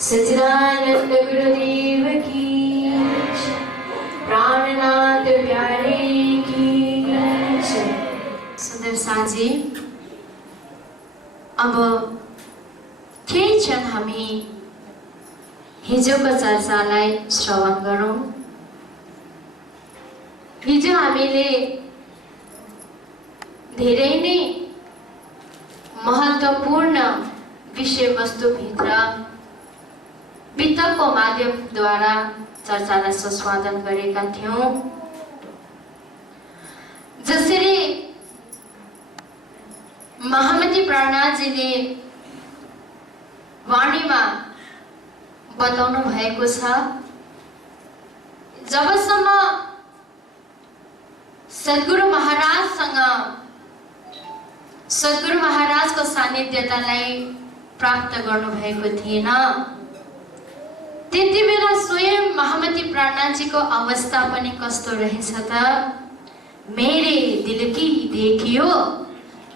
सच्चिदानंद गुरुदेव की, प्राणनाथ प्यारे की। सुंदर साथी, अब केही क्षण हामी हिजोको चर्चालाई श्रवण गरौँ। हिजो हामीले धेरै नै महत्त्वपूर्ण विषयवस्तुभित्र वितर्कको माध्यमद्वारा चर्चालाई संस्वादन गरेका थियौं। जसरी महामती प्राणाजीले वाणीमा बताउनु भएको छ, जबसम्म सद्गुरु महाराजसँग सद्गुरु महाराजको सान्निध्यतालाई प्राप्त गर्नु भएको थिएन, त्यति बेला स्वयं महामती प्राणाजीको अवस्था पनि कस्तो रहेछ त? मेरे दिल की देखियो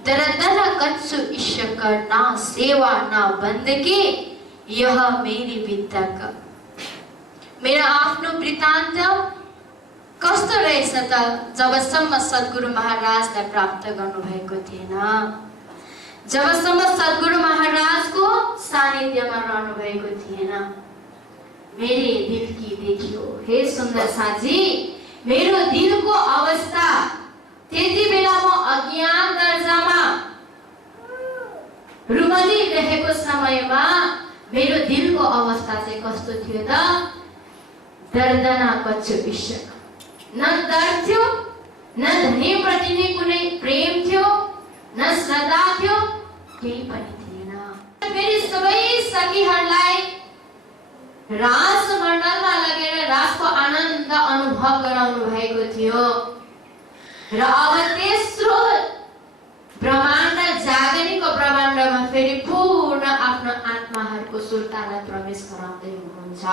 दरदर कच्छु इश्क ना सेवा ना बंदगी, यह मेरी विद्या। मेरा आफ्नो वृत्तान्त कस्तो रहेछ त? जबसम्म सद्गुरु महाराजलाई प्राप्त गर्नु भएको थिएन, जबसम्म सद्गुरु महाराजको सानिध्यमा रहनु भएको थिएन। मेरे दिल की देखियो, हे सुन्दर साथी, मेरो दिलको अवस्था त्यति बेला म अज्ञान दर्जामा रुमली रहेको समयमा मेरो दिलको अवस्था चाहिँ कस्तो थियो त? दर्दना कच्छु इश्क, न दर्द थियो, न धनीप्रति नै कुनै प्रेम थियो, न श्रद्धा थियो, केही पनि थिएन। फेरि सबै सखीहरूलाई रास मण्डलमा लगेर रासको आनन्द अनुभव गराउनु भएको थियो र अब तेस्रो ब्रह्माण्ड जागरणीको ब्रह्माण्डमा फेरि पूर्ण आफ्नो आत्माहरूको सुर्तालाई प्रवेश गराउँदै हुनुहुन्छ।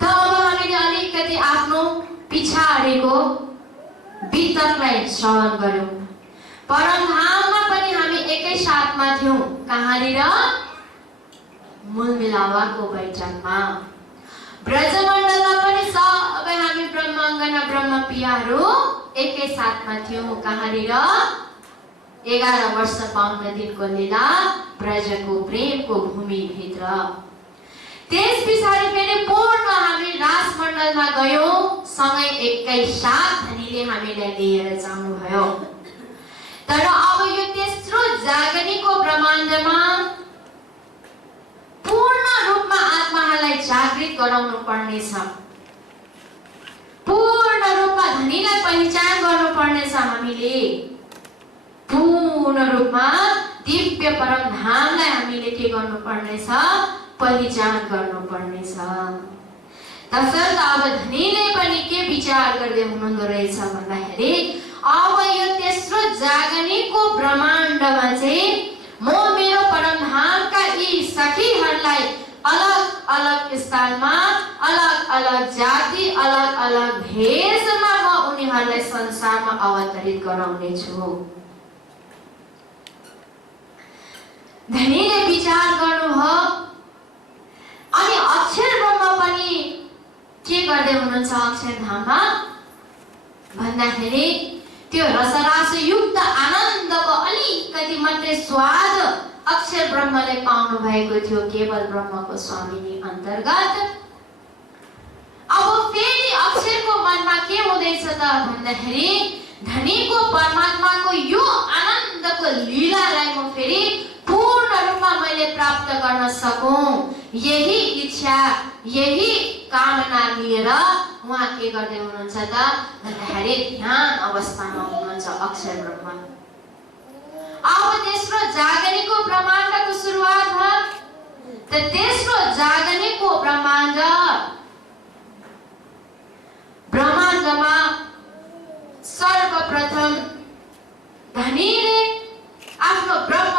त अब हामीले अलिकति आफ्नो पिछाडिको वितर्कलाई श्रवण गर्यौं। परमधाममा पनि हामी एकै साथमा थियौं। कहाँनिर? मूल मिलावाको बैठकमा। ब्रजमण्डलमा पनि सबै हामी ब्रह्माङ्गना ब्रह्मपियाहरू एकै साथमा थियौं। कहाँनिर? 11 वर्ष 52 दिनको लीला ब्रजको प्रेमको भूमिभित्र। त्यस पछाडि फेरि पूर्ण हामी रासमण्डलमा गयौं। सँगै एकै साथ धनीले हामीलाई लिएर जानुभयो। तर अब यो तेस्रो जागरणीको ब्रह्माण्डमा पूर्ण रूपमा आत्मालाई जागृत गराउनु पर्नेछ। पूर्ण रूपमा धनीलाई पहिचान गर्नु पर्नेछ। हामीले पूर्ण रूपमा दिव्य परमधामलाई हामीले के गर्नु पर्नेछ? पहिचान गर्नु पर्नेछ। तसर्थ अब धनीले पनि के विचार गर्दै हुनुहुँदो रहेछ भन्दाखेरि अब यो तेस्रो जागरणीको ब्रह्माण्डमा चाहिँ म मेरो परमधामका यी सखीहरूलाई अलग अलग स्थानमा, अलग अलग जाति, अलग अलग भेषमा म उनीहरूलाई संसारमा अवतरित गराउने छु। धनीले विचार गर्नुभयो। अनि अक्षर ब्रह्म पनि के गर्दै हुनुहुन्छ अक्षरधाममा भन्दाखेरि त्यो रसरासयुक्त आनन्दको अलिकति मात्रै स्वाद अक्षर ब्रह्मले पाउनु भएको थियो केवल ब्रह्मको स्वामिनी अन्तर्गत। अब फेरि अक्षरको मनमा के हुँदैछ त भन्दाखेरि धनीको परमात्माको यो आनन्दको लीलालाई म फेरि पूर्ण रूपमा मैले प्राप्त गर्न सकूं, यही इच्छा, यही कामना लिएर उहाँ के गर्दै हुनुहुन्छ त भन्दाखेरि ध्यान अवस्थामा हुनुहुन्छ अक्षर ब्रह्म। अब तेस्रो जागरणीको ब्रह्माण्डको तेस्रो जागनेको ब्रह्माण्डमा सर्वप्रथम धनीले आफ्नो ब्रह्म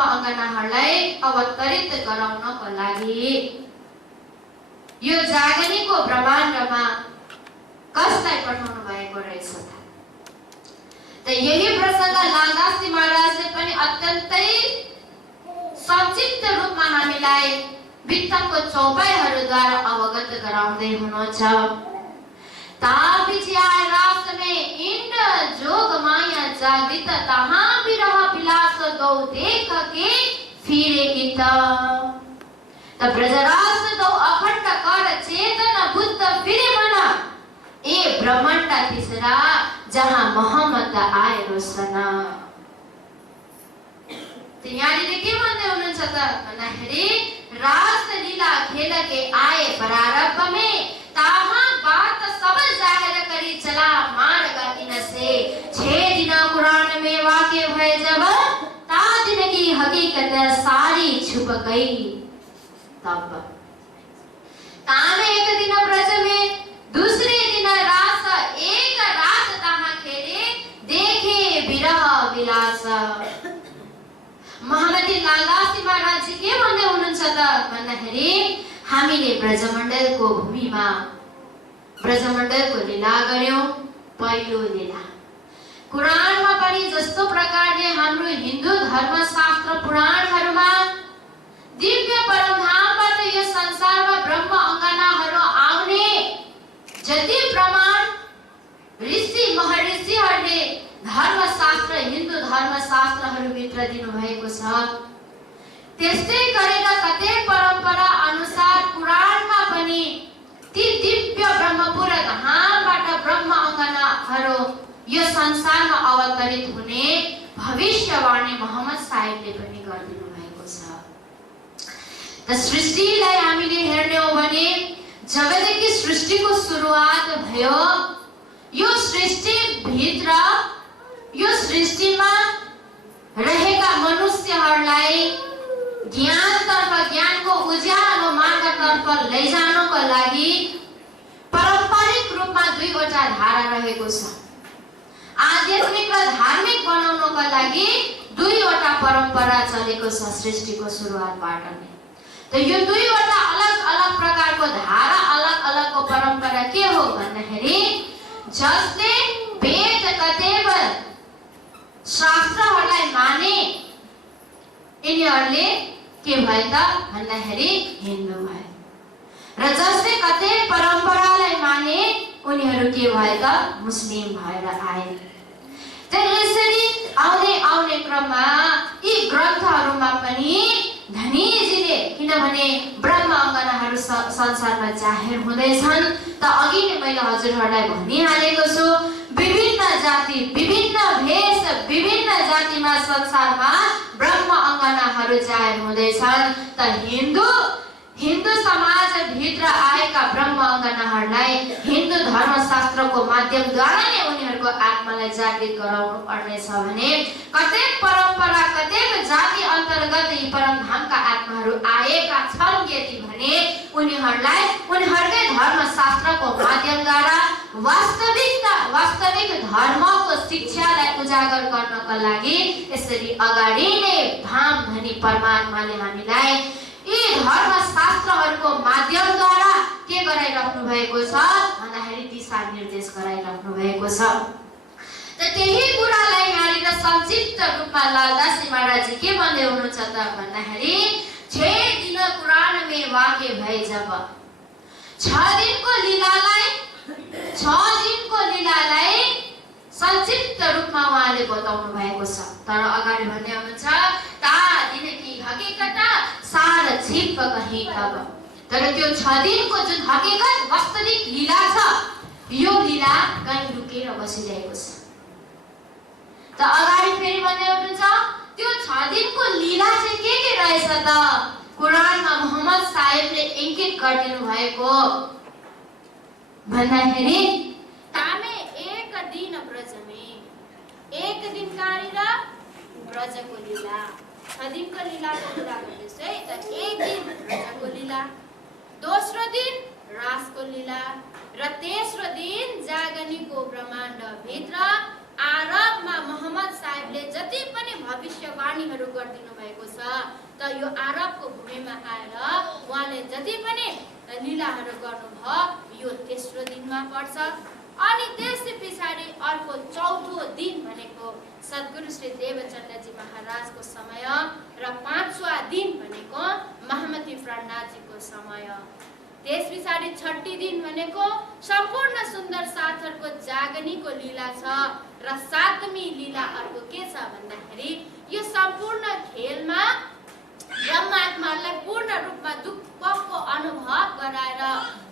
अङ्गनाहरूलाई अवतरित गराउनको लागि यो जागनेको ब्रह्माण्डमा कसलाई पठाउनु भएको रहेछ त यही प्रसङ्ग लालदासजी महाराजले पनि अत्यन्तै संक्षिप्त रूपमा हामीलाई वित्तको चौपाईहरूद्वारा अवगत गराउँदै हुनुहुन्छ। तापिछि आए रात में इंड जोग माया जागृत तहाँ विरह विलास दो देख के फिरेगी त ब्रजरास दो अखण्ड कर चेतन बुद्ध फिरे मना ए ब्रह्माण्ड तिसरा जहाँ मोहम्मद आए रोशन। यहाँनिर के भन्दै हुनुहुन्छ त भन्दाखेरि रास लीला खेल के आए प्रारंभ में ताहा बात सब जाहिर करी चला मार्ग इनसे 6 दिन कुरान में वाक़े भय जब ता दिन की हकीकत सारी छुप गई तब तामे एक दिन ब्रज में दूसरे दिन रास एक रात तहाँ खेले देखे विरह विलास। महामती लालदासजी महाराज जी के भन्दै हुनुहुन्छ त भन्दाखेरि हामीले ब्रजमण्डलको भूमिमा ब्रजमण्डलको लीला गर्यौं। पहिलो लीला कुरानमा पनि जस्तो प्रकारले हाम्रो हिन्दू धर्मशास्त्र पुराणहरूमा दिव्य परमधामबाट यो संसारमा ब्रह्म अङ्गनाहरू आउने जति प्रमाण ऋषि महर्षिहरूले धर्मशास्त्र हिन्दू धर्मशास्त्रहरूभित्र दिनुभएको छ त्यस्तै गरेर कतै परम्परा अनुसार पुराणमा पनि ती दिव्य ब्रह्मपुर धामबाट ब्रह्म अङ्गनाहरू यो संसारमा अवतरित हुने भविष्यवाणी मोहम्मद साहेबले पनि गरिदिनु भएको छ। त सृष्टिलाई हामीले हेर्ने हो भने जबदेखि सृष्टिको सुरुवात भयो यो सृष्टिभित्र यो सृष्टिमा रहेका मनुष्यहरूलाई ज्ञानको उज्यालो मार्गतर्फ लैजानको लागि पारम्परिक रूपमा दुईवटा धारा रहेको छ। आध्यात्मिक र धार्मिक बनाउनको लागि दुईवटा परम्परा चलेको छ सृष्टिको सुरुवातबाट नै। त यो दुईवटा अलग अलग प्रकारको धारा अलग अलगको परम्परा के हो भन्दाखेरि जसले वेद कतेब शास्त्रहरूलाई माने यिनीहरूले के भए त भन्दाखेरि हिन्दू भए र जसले कतै परम्परालाई माने उनीहरू के भए त मुस्लिम भएर आए। त यसरी आउने क्रममा यी ग्रन्थहरूमा पनि धनीजीले किनभने ब्रह्म अङ्गनाहरू संसारमा जाहेर हुँदैछन् त अघि नै मैले हजुरहरूलाई भनिहालेको छु विभिन्न जाति विभिन्न भेष विभिन्न जातिमा संसारमा ब्रह्म अङ्गनाहरू जाहेर हुँदैछन् त हिन्दू समाज भित्र आएका ब्रह्म अङ्गनाहरूलाई हिन्दू धर्मशास्त्रको माध्यमद्वारा नै उनीहरूको आत्मालाई जागृत गराउनु पर्नेछ भने कतै परम्परा कतै जाति अन्तर्गत यी परमधामका आत्माहरू आएका छन् यदि भने उनीहरूलाई उनीहरूकै धर्मशास्त्रको माध्यमद्वारा वास्तविक धर्मको शिक्षालाई उजागर गर्नको लागि यसरी अगाडि नै धाम धनी परमात्माले हामीलाई यी धर्मशास्त्रहरूको माध्यमद्वारा के गराइराख्नु भएको छ भन्दाखेरि दिशा निर्देश गराइराख्नु भएको छ। त त्यही कुरालाई यहाँनिर संक्षिप्त रूपमा लालदासजी महाराज के भन्दै हुनुहुन्छ त भन्दाखेरि 6 दिन कुरान में वाक़े भए जब 6 दिनको लीलालाई संक्षिप्त रूपमा उहाँले बताउनु भएको छ। तर अगाडि भन्दै हुनुहुन्छ ता दिन की हकीकत सार छिप कहीं तब। तर त्यो 6 दिनको जुन हकीकत वास्तविक लीला छ यो लीला कहीँ लुकेर बसिरहेको छ। त अगाडि फेरि भन्दै हुनुहुन्छ त्यो 6 दिनको लीला चाहिँ के रहेछ त कुरानमा मोहम्मद साहेबले इंकित गरिदिनु भएको भन्दाखेरि तामे एक दिन ब्रज में एक दिन कार्य ब्रजको लीला 6 दिनको लीलाको कुरा गर्दैछु है त। एक दिन रजको लीला, दोस्रो दिन रासको लीला र तेस्रो दिन जागनीको ब्रह्माण्ड भित्र आरबमा मोहम्मद साहेबले जति पनि भविष्यवाणीहरू गरिदिनु भएको छ त यो आरबको भूमिमा आएर उहाँले जति पनि लीलाहरू गर्नुभयो यो तेस्रो दिनमा पर्छ। अनि त्यस पछाडि अर्को चौथो दिन भनेको सद्गुरु श्री देवचन्द्रजी महाराजको समय र पाँचवा दिन भनेको महामती प्रणाजीको समय। त्यस पछाडि छठी दिन भनेको सम्पूर्ण सुन्दर साथरको जागनीको लीला छ र सातमी लीला अर्को के छ भन्दाखेरि यो सम्पूर्ण खेलमा ब्रह्मात्मालाई पूर्ण रूपमा दुःखको अनुभव गराएर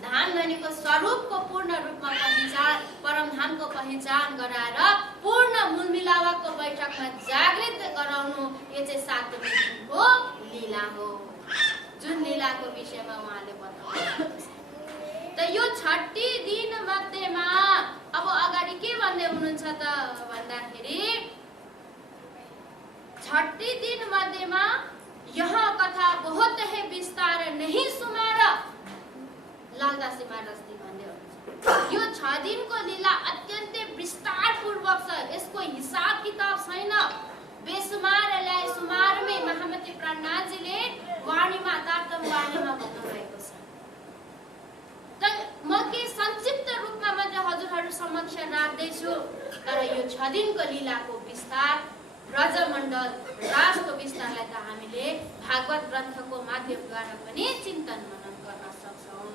धाम धनीको स्वरूपको पूर्ण रूपमा पहिचान, परमधामको पहिचान गराएर पूर्ण मूल मिलावटको बैठकमा जागृत गराउनु यो चाहिँ सातमी दिनको लीला हो, जुन लीलाको विषयमा उहाँले बताउनु। त यो 6 दिन मध्येमा अब अगाडि के भन्दै हुनुहुन्छ त भन्दाखेरि 6 दिन मध्येमा यहाँ कथा बहुत है विस्तार नहीं सुमार लालदासी महाराज जी भन्दै हुनुहुन्छ। यो 6 दिनको लीला अत्यन्तै विस्तार पूर्वक छ, यसको हिसाब किताब छैन। बेसुमार ल्याए सुमारमै महामती प्रणाजीले वाणीमा तातम वाणीमा बताउनु भएको छ। त म के संक्षिप्त रूपमा मात्र हजुरहरू समक्ष राख्दैछु, तर यो 6 दिनको लीलाको विस्तार ब्रजमण्डल रासको विस्तारलाई त हामीले भागवत ग्रन्थको माध्यमद्वारा पनि चिन्तन मनन गर्न सक्छौँ।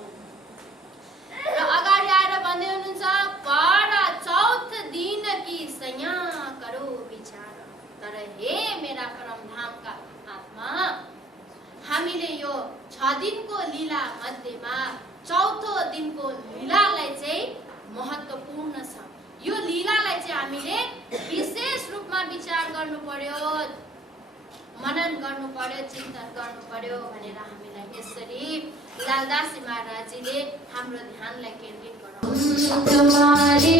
र अगाडि आएर भन्दै हुनुहुन्छ पर चौथ दिन की सैया करो विचार। तर हे मेरा परमधामका आत्मा, हामीले यो 6 दिनको लीला मध्येमा चौथो दिनको लीलालाई चाहिँ महत्त्वपूर्ण छ। यो लीलालाई चाहिँ हामीले विशेष रूपमा विचार गर्नु पर्यो, मनन गर्नु पर्यो, चिन्तन गर्नु पर्यो भनेर हामीलाई यसरी लालदासी महाराजजीले हाम्रो ध्यानलाई केन्द्रित गराउनु। तुम्हारे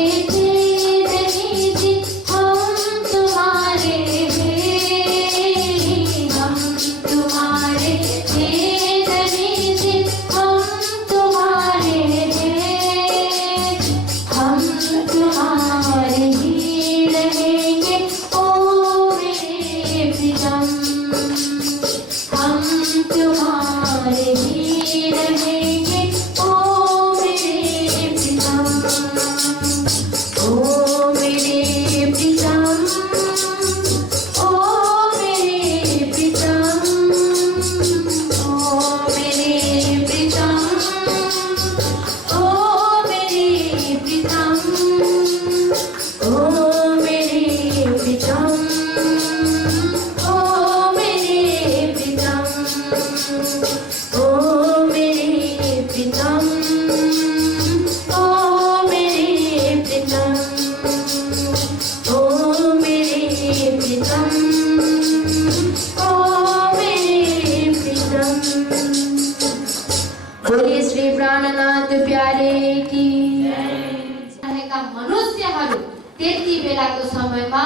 मनुष्यहरू त्यति बेलाको समयमा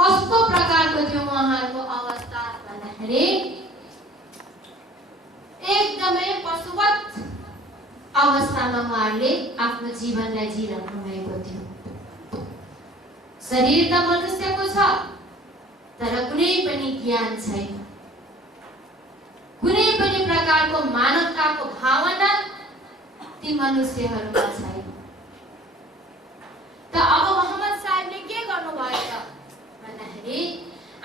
कस्तो प्रकारको थियो उहाँहरूको अवस्था भन्दाखेरि एकदमै पशुवत अवस्थामा उहाँहरूले आफ्नो जीवनलाई जिइरहनु भएको थियो। शरीर त मनुष्यको छ, तर कुनै पनि ज्ञान छैन, कुनै पनि प्रकारको मानवताको भावना ती मनुष्यहरूमा छैन। त अब मोहम्मद साहेबले के गर्नुभयो त भन्दाखेरि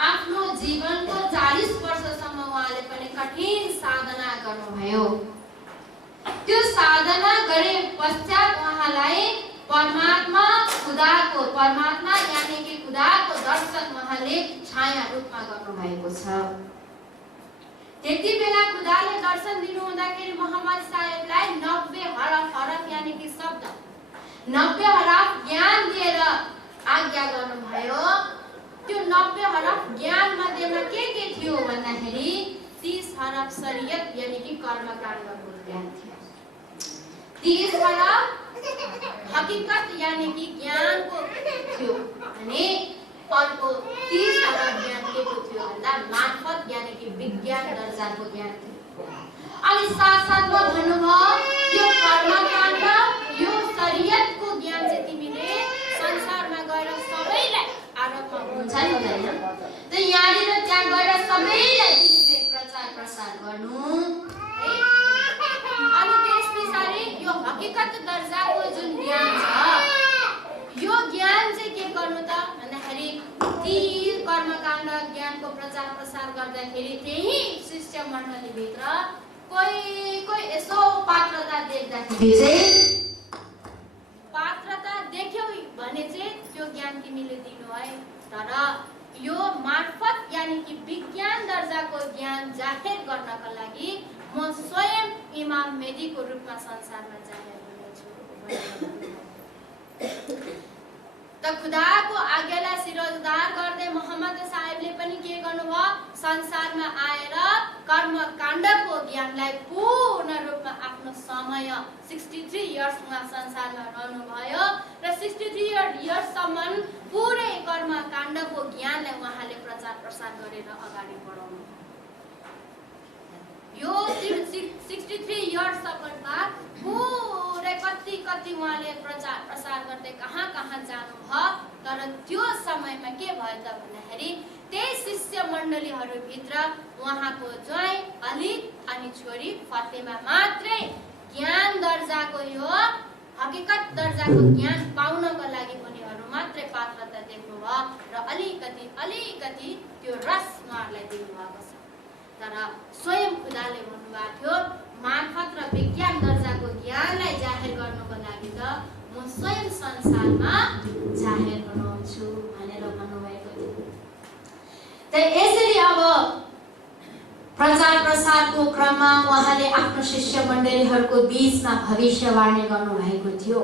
आफ्नो जीवनको 40 वर्षसम्म उहाँले पनि कठिन साधना गर्नुभयो। त्यो साधना गरे पश्चात उहाँलाई परमात्मा यानी कि खुदाको दर्शन उहाँले छाया रूपमा गर्नुभएको छ। त्यति बेला खुदाले दर्शन दिनु हुँदाखेरि मोहम्मद साहेबलाई 90 हरफ यानी कि शब्द 90 हरफ ज्ञान दिएर आज्ञा गर्नुभयो। त्यो 90 हरफ ज्ञान मध्येमा के थियो भन्दाखेरि 30 हरफ शरीयत यानी कि कर्मकाण्डको ज्ञान थियो, 30 हरफ हकीकत यानी कि ज्ञानको थियो, अनि अर्को 30 हरफ ज्ञान के थियो भन्दा मार्फत यानी कि हुन्छ नि हुँदैन? त यहाँनिर त्यहाँ गएर सबैलाई तिमीले प्रचार प्रसार गर्नु है। अनि त्यस पछाडि यो हकीकत दर्जाको जुन ज्ञान छ, यो ज्ञान चाहिँ के गर्नु त भन्दाखेरि ती कर्मकाण्ड ज्ञानको प्रचार प्रसार गर्दाखेरि त्यही शिष्य मण्डलीभित्र कोही यसो पात्रता देख्दाखेरि चाहिँ पात्रता देख्यौ भने चाहिँ त्यो ज्ञान तिमीले दिनु है। तर यो मार्फत यानि कि विज्ञान दर्जाको ज्ञान जाहेर गर्नका लागि म स्वयं इमाम मेहदीको रूपमा संसारमा जाहेर हुनेछु। त खुदाको आज्ञालाई सिरोधार गर्दै मोहम्मद साहेबले पनि के गर्नुभयो, संसारमा आएर कर्मकाण्डको ज्ञानलाई पूर्ण रूपमा आफ्नो समय 63 इयर्समा संसारमा रहनुभयो र 63 इयर्ससम्म पुरै कर्मकाण्डको ज्ञानलाई उहाँले प्रचार प्रसार गरेर अगाडि बढाउनु। यो 63 इयर्ससम्ममा पुरै कति उहाँले प्रचार प्रसार गर्दै कहाँ जानुभयो। तर त्यो समयमा के भयो त भन्दाखेरि त्यही शिष्य मण्डलीहरूभित्र उहाँको ज्वाइँ अली अनि छोरी फातिमा मात्रै ज्ञान दर्जाको यो हकीकत दर्जाको ज्ञान पाउनको लागि उनीहरू मात्रै पात्रता देख्नुभयो र अलिकति त्यो रस उहाँहरूलाई दिनुभएको छ। तर स्वयं खुदाले भन्नुभएको थियो मार्फत र विज्ञान दर्जाको ज्ञानलाई जाहेर गर्नको लागि त म स्वयं संसारमा जाहेर बनाउँछु भनेर भन्नुभएको थियो। त यसरी अब प्रचार प्रसारको क्रममा उहाँले आफ्नो शिष्य मण्डलीहरूको बीचमा भविष्यवाणी गर्नुभएको थियो।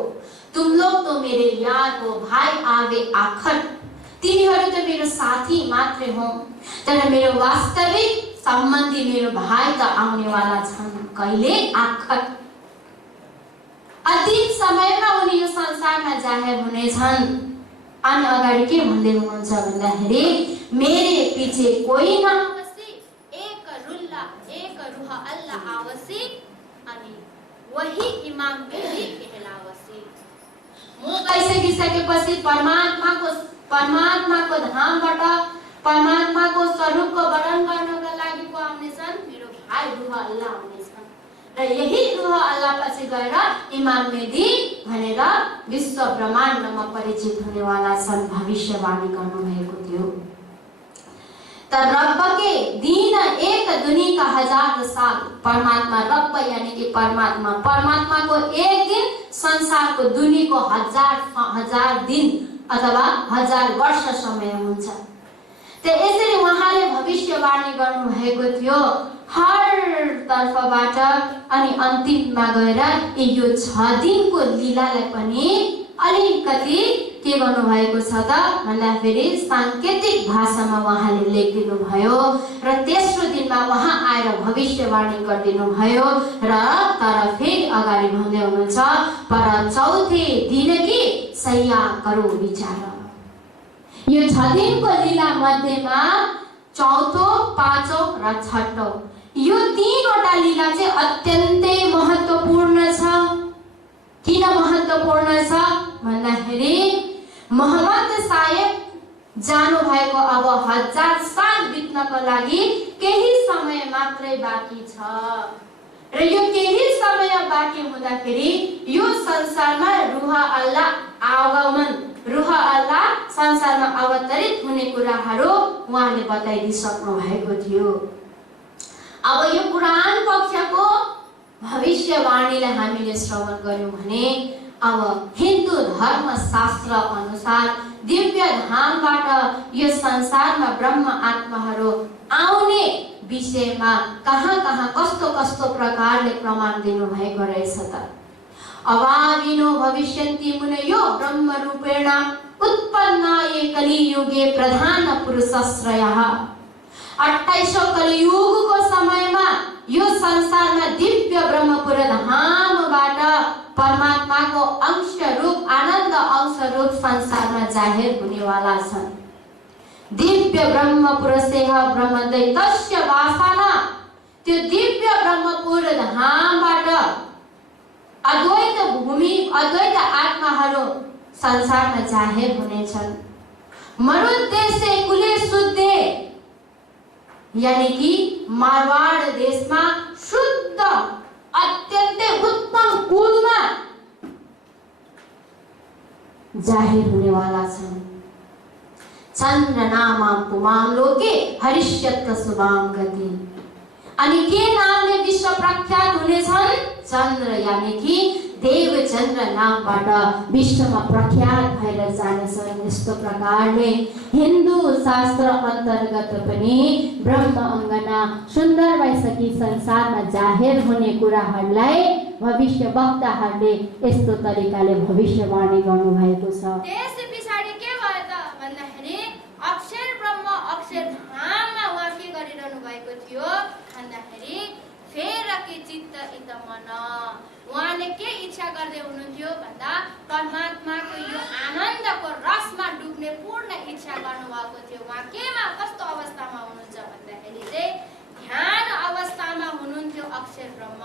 तुम लोग तो मेरे यार हो, भाइ आवे आखर, तिनीहरू त मेरो साथी मात्रै हो, तर मेरो वास्तविक सम्बन्धी मेरो भाइ त आउनेवाला छन् कहिले आखर। अन्तिम समयमा उनी यो संसारमा जाहेर हुनेछन्। अनि अगाडि के भन्दै हुनुहुन्छ भन्दाखेरि मेरे पीछे कोही न एक रूह अल्लाह आवसी अनि वही इमाम मेहदी कहलावसी। म गइसकेपछि परमात्माको धामबाट परमात्माको स्वरूपको वर्णन गर्नका लागि को आउनेछन्, मेरो भाइ रूह अल्लाह आउनेछन् र यही रूह अल्लाह पछि गएर इमाम मेहदी भनेर विश्व ब्रह्माण्डमा परिचित हुनेवाला छन् भविष्यवाणी गर्नुभएको थियो। तर रब के दीन एक दुनी का 1000 साल, परमात्मा रब यानी कि परमात्मा को एक दिन संसार को दुनी को 1000 दिन अथवा 1000 वर्ष समय हुन्छ। त यसरी उहाँले भविष्यवाणी गर्नुभएको थियो हर तर्फबाट। अनि अन्तिममा गएर यो 6 दिनको लीलालाई पनि अलिकति के गर्नुभएको छ त भन्दाखेरि सांकेतिक भाषामा उहाँले लेखिदिनु भयो र तेस्रो दिनमा उहाँ आएर भविष्यवाणी गरिदिनु भयो र तर फेरि अगाडि भन्दै हुनुहुन्छ पर चौथे दिन कि सैया करो विचार। यो 6 दिनको लीला मध्येमा चौथो, पाँचौं र छठौं यो 3वटा लीला चाहिँ अत्यन्तै महत्त्वपूर्ण छ। किन महत्त्वपूर्ण छ भन्दाखेरि मोहम्मद साहेब जानु भएको अब 1000 साल बित्नको लागि केही समय मात्रै बाँकी छ र यो केही समय बाँकी हुँदाखेरि यो संसारमा रूह अल्लाह आगमन, रूह अल्लाह संसारमा अवतरित हुने कुराहरू उहाँले बताइदिसक्नु भएको थियो। अब यो पुराण पक्षको भविष्यवाणीलाई हामीले श्रवण गर्यौं भने अब हिन्दू धर्मशास्त्र अनुसार दिव्य धामबाट यो संसारमा ब्रह्म आत्माहरू आउने विषयमा कहाँ कस्तो प्रकारले प्रमाण दिनु भएको रहेछ त। अभाविनो भविष्यन्ति मुनयो ब्रह्म रूपेण उत्पन्नाये कलियुगे प्रधान पुरुषश्रयः। 28औं कलियुगको समयमा यो संसारमा दिव्य ब्रह्मपुर धामबाट परमात्माको अंश रूप आनन्द अंश रूप संसारमा जाहेर हुनेवाला छन्। दिव्य ब्रह्मपुरसेह ब्रह्मदैतस्य वासना, त्यो दिव्य ब्रह्मपुर धामबाट अद्वैत भूमि अद्वैत आत्माहरू संसारमा जाहेर हुनेछन्। मरुदेशे कुले शुद्धे, यानी कि मारवाड देशमा शुद्ध अत्यन्तै उत्तम कुलमा जाहिर हुनेवाला छन्। चन्द्र नामम पुमाम लोके हरिष्यत्त शुभाम गति। अनि के नामले विश्व प्रख्यात हुनेछन्? चन्द्र, यानी कि देव चन्द्र नामबाट विश्वमा प्रख्यात भएर जानेछन्। यस्तो प्रकारले हिन्दू शास्त्र अन्तर्गत पनि ब्रह्म अङ्गना सुन्दर भइसकी संसारमा जाहेर हुने कुराहरूलाई भविष्य वक्ताहरूले यस्तो तरिकाले भविष्यवाणी गर्नुभएको छ। त्यस पछाडि के भयो त भन्दाखेरि अक्षर ब्रह्म अक्षरधाममा उहाँ के गरिरहनु भएको थियो भन्दाखेरि फेर के चित्त इत मन, उहाँले के इच्छा गर्दै हुनुहुन्थ्यो भन्दा परमात्माको यो आनन्दको रसमा डुब्ने पूर्ण इच्छा गर्नुभएको थियो। उहाँ केमा कस्तो अवस्थामा हुनुहुन्छ भन्दाखेरि चाहिँ ध्यान अवस्थामा हुनुहुन्थ्यो अक्षर ब्रह्म।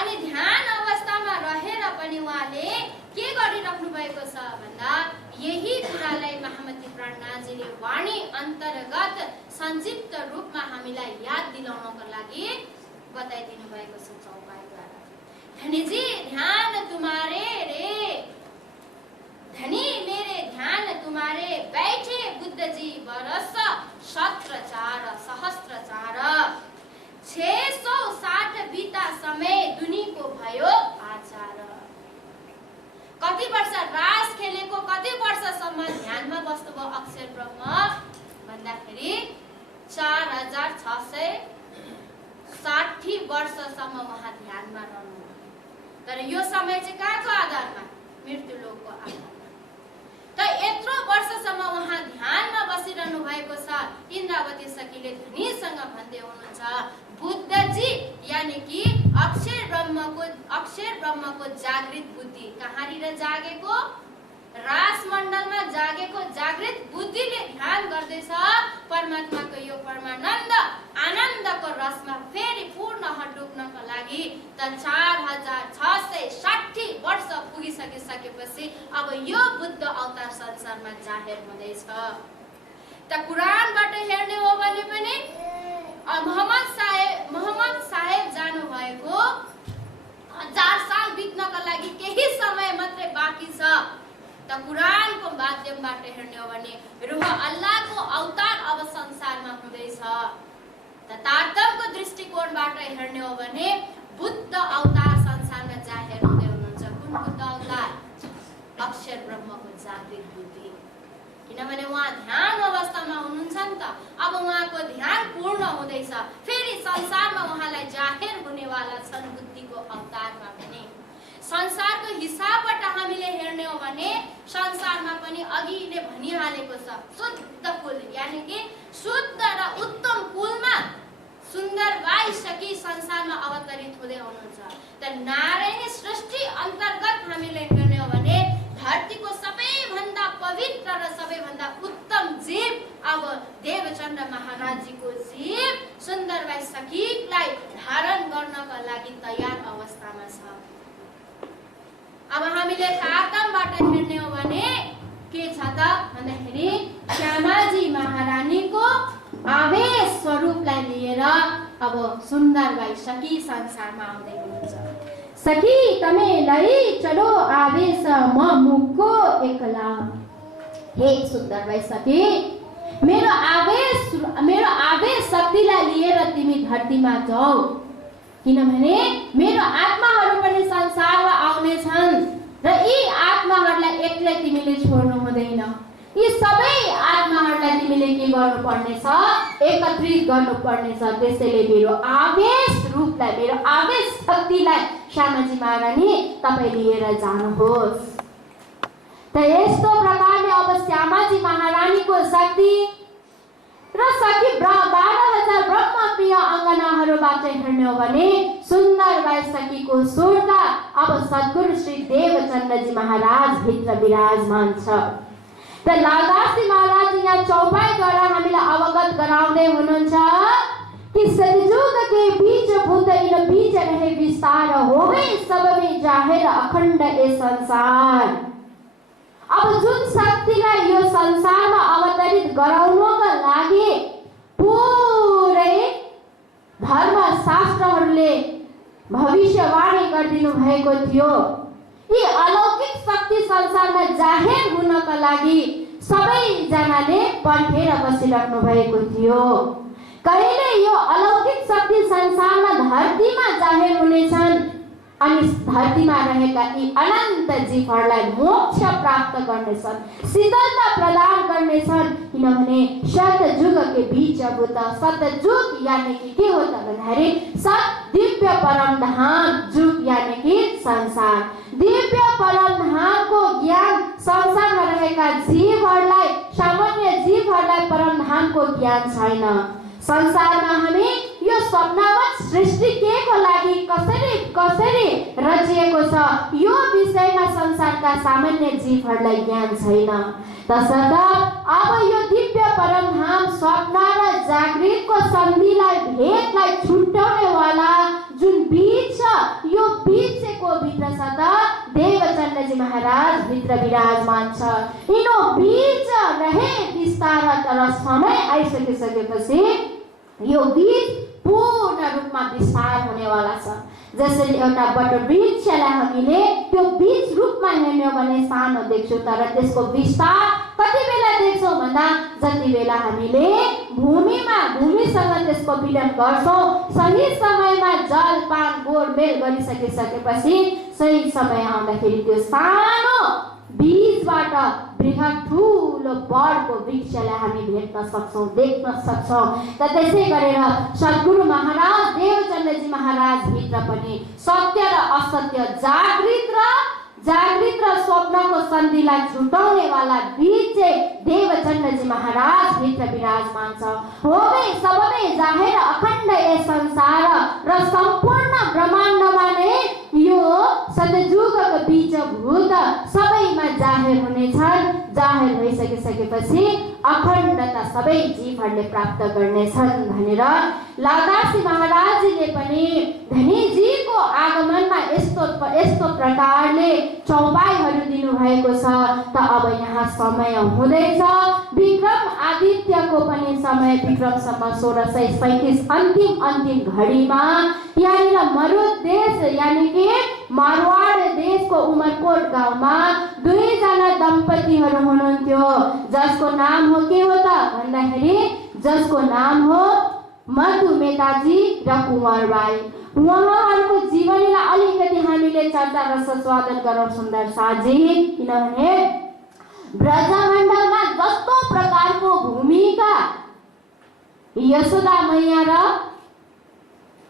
अनि ध्यान अवस्थामा रहेर पनि उहाँले के गरिराख्नु भएको छ भन्दा यही कुरालाई महामती प्राणनाथजीले वाणी अन्तर्गत संक्षिप्त रूपमा हामीलाई याद दिलाउनको लागि बताइदिनु भएको छ चौपाईद्वारा। धनीजी ध्यान तुम्हारे रे, धनी मेरे ध्यान तुम्हारे, बैठे बुद्ध जी बरस सहस्त्रचार सहस्त्रचार, 660 बीता समय दुनी को भयो आचार। कति वर्ष रास खेलेको, कति वर्षसम्म ध्यानमा बस्नुभयो अक्षर ब्रह्म भन्दाखेरि 4660 वर्षसम्म उहाँ ध्यानमा रहनुभयो। तर यो समय चाहिँ कहाँको आधारमा? मृत्यु लोकको आधारमा। त यत्रो वर्षसम्म उहाँ ध्यानमा बसिरहनु भएको छ। इन्द्रावती सखीले धनीसँग भन्दै हुनुहुन्छ बुद्धजी, यानी कि अक्षर ब्रह्मको जागृत बुद्धि कहाँनिर जागेको? रासमण्डलमा जागेको जागृत बुद्धिले ध्यान गर्दैछ परमात्माको यो परमानन्द आनन्दको रसमा फेरि पूर्ण डुब्नको लागि। त 4660 वर्ष पुगिसकेपछि अब यो बुद्ध अवतार संसारमा जाहेर हुँदैछ। त कुरानबाट हेर्ने हो भने पनि मोहम्मद साहेब जानु भएको 1000 साल बित्नको लागि केही समय मात्रै बाँकी छ। त कुरानको माध्यमबाट हेर्ने हो भने रूह अल्लाहको अवतार अब संसारमा हुँदैछ। त तारतम्यको दृष्टिकोणबाट हेर्ने हो भने बुद्ध अवतार संसारमा जाहेर हुँदै हुनुहुन्छ। कुन बुद्ध अवतार? अक्षर ब्रह्मको जागृत बुद्धि। किनभने उहाँ ध्यान अवस्थामा हुनुहुन्छ नि त। अब उहाँको ध्यान पूर्ण हुँदैछ, फेरि संसारमा उहाँलाई जाहेर हुनेवाला छन् बुद्धिको अवतारमा पनि। संसारको हिसाबबाट हामीले हेर्ने हो भने संसारमा पनि अघि नै भनिहालेको छ शुद्ध कुल, यानी कि शुद्ध र उत्तम कुलमा सुन्दर भइसकी संसारमा अवतरित हुँदै हुनुहुन्छ। त नारायणी सृष्टि अन्तर्गत हामीले हेर्ने हो भने धरतीको सबैभन्दा पवित्र र सबैभन्दा उत्तम जीव अब देवचन्द्र महाराजजीको जीव सुन्दर भइसकीलाई धारण गर्नका लागि तयार अवस्थामा छ। अब हामीले तारतम्यबाट हेर्ने हो भने के छ त भन्दाखेरि श्यामाजी महारानीको आवेश स्वरूपलाई लिएर अब सुन्दर भइसकी संसारमा आउँदै हुनुहुन्छ। सखी तमे लै चलो आवेश म मुखको एकला। हे सुन्दर भइसकी, मेरो आवेश शक्तिलाई लिएर तिमी धरतीमा जाऊ, किनभने मेरो आत्माहरू पनि संसारमा आउने छन् र यी आत्माहरूलाई एक्लै तिमीले छोड्नु हुँदैन। यी सबै आत्माहरूलाई तिमीले के गर्नुपर्ने छ? एकत्रित गर्नुपर्ने छ। त्यसैले मेरो आवेश रूपलाई, मेरो आवेश शक्तिलाई श्यामाजी महारानी तपाईँ लिएर जानुहोस्। त यस्तो प्रकारले अब श्यामाजी महारानीको शक्ति र सखी 12,000 ब्रह्मप्रिय अङ्गनाहरूबाट हेर्ने हो भने सुन्दर भइसकेको सुरता अब सद्गुरु श्री देवचन्द्रजी महाराज भित्र विराजमान छ। त लालदासजी महाराज यहाँ चौपाईद्वारा हामीलाई अवगत गराउँदै हुनुहुन्छ कि सतयुग के बीच बुद्ध इन बीच रहे विस्तार, होवे सब में जाहिर अखण्ड ए संसार। अब जुन शक्तिलाई यो संसारमा अवतरित गराउनको लागि पुरै धर्मशास्त्रहरूले भविष्यवाणी गरिदिनु भएको थियो, यी अलौकिक शक्ति संसारमा जाहेर हुनका लागि सबैजनाले पर्खेर बसिराख्नु भएको थियो। कहिले यो अलौकिक शक्ति संसारमा धरतीमा जाहेर हुनेछन् अनि धरतीमा रहेका यी अनन्त जीवहरूलाई मोक्ष प्राप्त गर्नेछन्, शीतलता प्रदान गर्नेछन्। किनभने सतयुगको बीच अब त सतयुग यानी कि के हो त भन्दाखेरि सत दिव्य परम धाम, जुग यानी कि संसार। दिव्य परम धामको ज्ञान संसारमा रहेका जीवहरूलाई, सामान्य जीवहरूलाई परम धामको ज्ञान छैन। संसारमा हामी यो स्वप्नवत सृष्टि केको लागि कसरी रचिएको छ यो विषयमा संसारका सामान्य जीवहरूलाई ज्ञान छैन। तसर्थ अब यो दिव्य परम धाम स्वप्न र जागृतको सन्धिलाई, भेदलाई छुट्याउने वाला जुन बीज छ, यो बीज चाहिँ को भित्र छ त? देवचन्द्रजी महाराज भित्र विराजमान छ। यिनो बीज रहे विस्तार, तर समय आइसकेपछि यो बीज पूर्ण रूपमा विस्तार हुनेवाला छ। जसरी एउटा वटवृक्षलाई हामीले त्यो बीज रूपमा हेर्यौं भने सानो देख्छौँ, तर त्यसको विस्तार कति बेला देख्छौँ भन्दा जति बेला हामीले भूमिसँग त्यसको पीडन गर्छौँ, सही समयमा जल पान गोडमेल गरिसकेपछि सही समय आउँदाखेरि त्यो सानो बीजबाट बृहत ठुलो बडको वृक्षलाई हामी भेट्न सक्छौँ, देख्न सक्छौँ। त त्यसै गरेर सद्गुरु महाराज देवचन्द्रजी महाराज भित्र पनि सत्य र असत्य, जागृत र स्वप्नको सन्धिलाई छुटाउने वाला बीज चाहिँ देवचन्द्रजी महाराज भित्र विराजमान छ। होबै सबमै जाहेर अखण्ड यस संसार र सम्पूर्ण ब्रह्माण्डमा नै यो सतयुगको बीजभूत सबैमा जाहेर हुनेछन्। जाहेर भइसकेपछि अखण्डता सबै जीवहरूले प्राप्त गर्नेछन् भनेर लालदासी महाराजले पनि धनीजीको आगमनमा यस्तो प्रकारले चौपाईहरू दिनुभएको छ। त अब यहाँ समय हुँदैछ विक्रम आदित्यको पनि समय, विक्रमसम्म 1637 अन्तिम घडीमा यहाँनिर मरुद देश यानी कि मारवाड देशको उमरकोट गाउँमा दुईजना दम्पतिहरू हुनुहुन्थ्यो, जसको नाम हो के हो त भन्दाखेरि जसको नाम हो मधु मेहताजी र कुँवर बाई। उहाँहरूको जीवनीलाई अलिकति हामीले चर्चा र स्वागत गरौँ सुन्दर साथी। किनभने ब्रजमण्डलमा जस्तो प्रकारको भूमिका यशोदा मैया र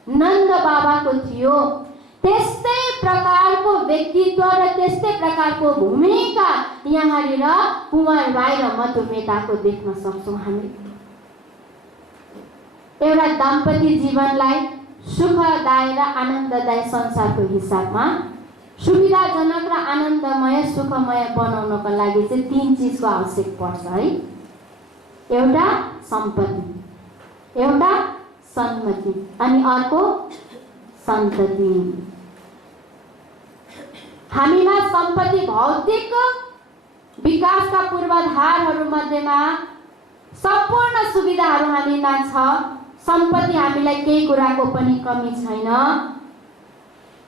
नन्द बाबाको थियो, त्यस्तै प्रकारको व्यक्तित्व र त्यस्तै प्रकारको भूमिका यहाँनिर कुँवर बाई र मधु मेहताको देख्न सक्छौँ हामी। एउटा दाम्पत्य जीवनलाई सुखदायी र आनन्ददायी संसारको हिसाबमा सुविधाजनक र आनन्दमय सुखमय बनाउनको लागि चाहिँ 3 चिजको आवश्यक पर्छ है। एउटा सम्पत्ति, एउटा सन्मति अनि अर्को सन्तति। हामीमा सम्पत्ति भौतिक विकासका पूर्वाधारहरू मध्येमा सम्पूर्ण सुविधाहरू हामीमा छ। सम्पत्ति हामीलाई केही कुराको पनि कमी छैन,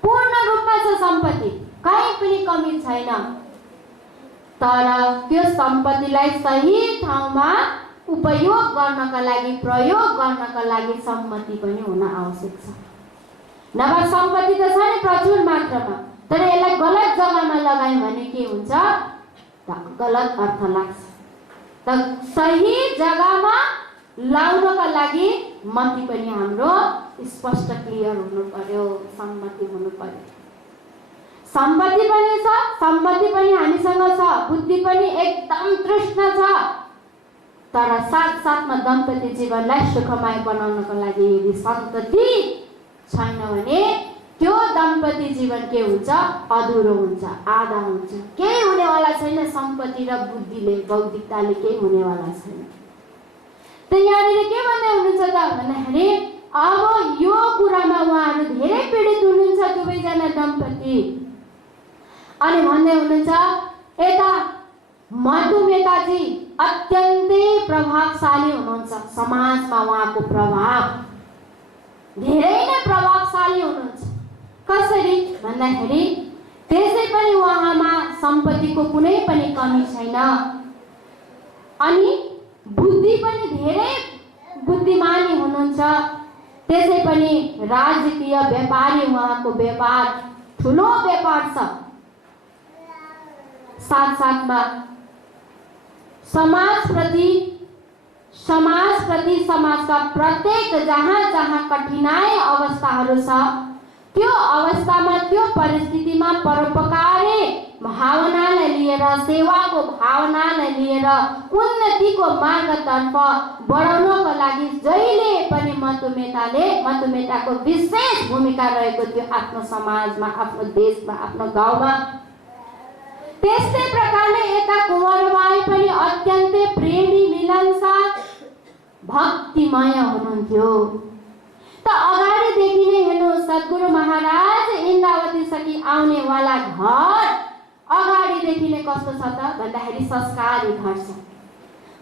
पूर्ण रूपमा छ सम्पत्ति, कहीँ पनि कमी छैन। तर त्यो सम्पत्तिलाई सही ठाउँमा उपयोग गर्नका लागि, प्रयोग गर्नका लागि सम्मति पनि हुन आवश्यक छ। नभए सम्पत्ति त छ नि प्रचुर मात्रामा, तर यसलाई गलत जग्गामा लगायौँ भने के हुन्छ त गलत अर्थ लाग्छ। त सही जग्गामा लाउनका लागि मति पनि हाम्रो स्पष्ट क्लियर हुनु पर्यो, सम्मति हुनु पर्यो। सम्पत्ति पनि छ, सम्पत्ति पनि हामीसँग छ, बुद्धि पनि एकदम तृष्ण छ, तर साथसाथमा दाम्पत्य जीवनलाई सुखमय बनाउनको लागि यदि सन्तति छैन भने त्यो दाम्पत्य जीवन के हुन्छ? अधुरो हुन्छ, आधा हुन्छ, केही हुनेवाला छैन। सम्पत्ति र बुद्धिले, बौद्धिकताले केही हुनेवाला छैन। त यहाँनिर के भन्दै हुनुहुन्छ त भन्दाखेरि अब यो कुरामा उहाँहरू धेरै पीडित हुनुहुन्छ दुवैजना दम्पति। अनि भन्दै हुनुहुन्छ यता मधुमेताजी अत्यन्तै प्रभावशाली हुनुहुन्छ। समाजमा उहाँको प्रभाव धेरै नै प्रभावशाली हुनुहुन्छ। कसरी भन्दाखेरि त्यसै पनि उहाँमा सम्पत्तिको कुनै पनि कमी छैन, अनि बुद्धि पनि धेरै बुद्धिमानी हुनुहुन्छ। त्यसै पनि राजकीय व्यापारी उहाँको व्यापार ठुलो व्यापार छ। साथसाथमा समाजप्रति समाजका प्रत्येक जहाँ जहाँ कठिनाई अवस्थाहरू छ त्यो अवस्थामा त्यो परिस्थितिमा परोपकारी भावनालाई लिएर, सेवाको भावनालाई लिएर उन्नतिको मार्गतर्फ बढाउनको लागि जहिले पनि मधुमेताको विशेष भूमिका रहेको थियो आफ्नो समाजमा, आफ्नो देशमा, आफ्नो गाउँमा। त्यस्तै प्रकारले यता कुँवरबाई पनि अत्यन्तै प्रेमी, मिलनसार, भक्तिमय हुनुहुन्थ्यो। त अगाडिदेखि नै हेर्नु, सद्गुरु महाराज इन्द्रावती सकी आउनेवाला घर अगाडिदेखि नै कस्तो छ त भन्दाखेरि संस्कारी घर छ।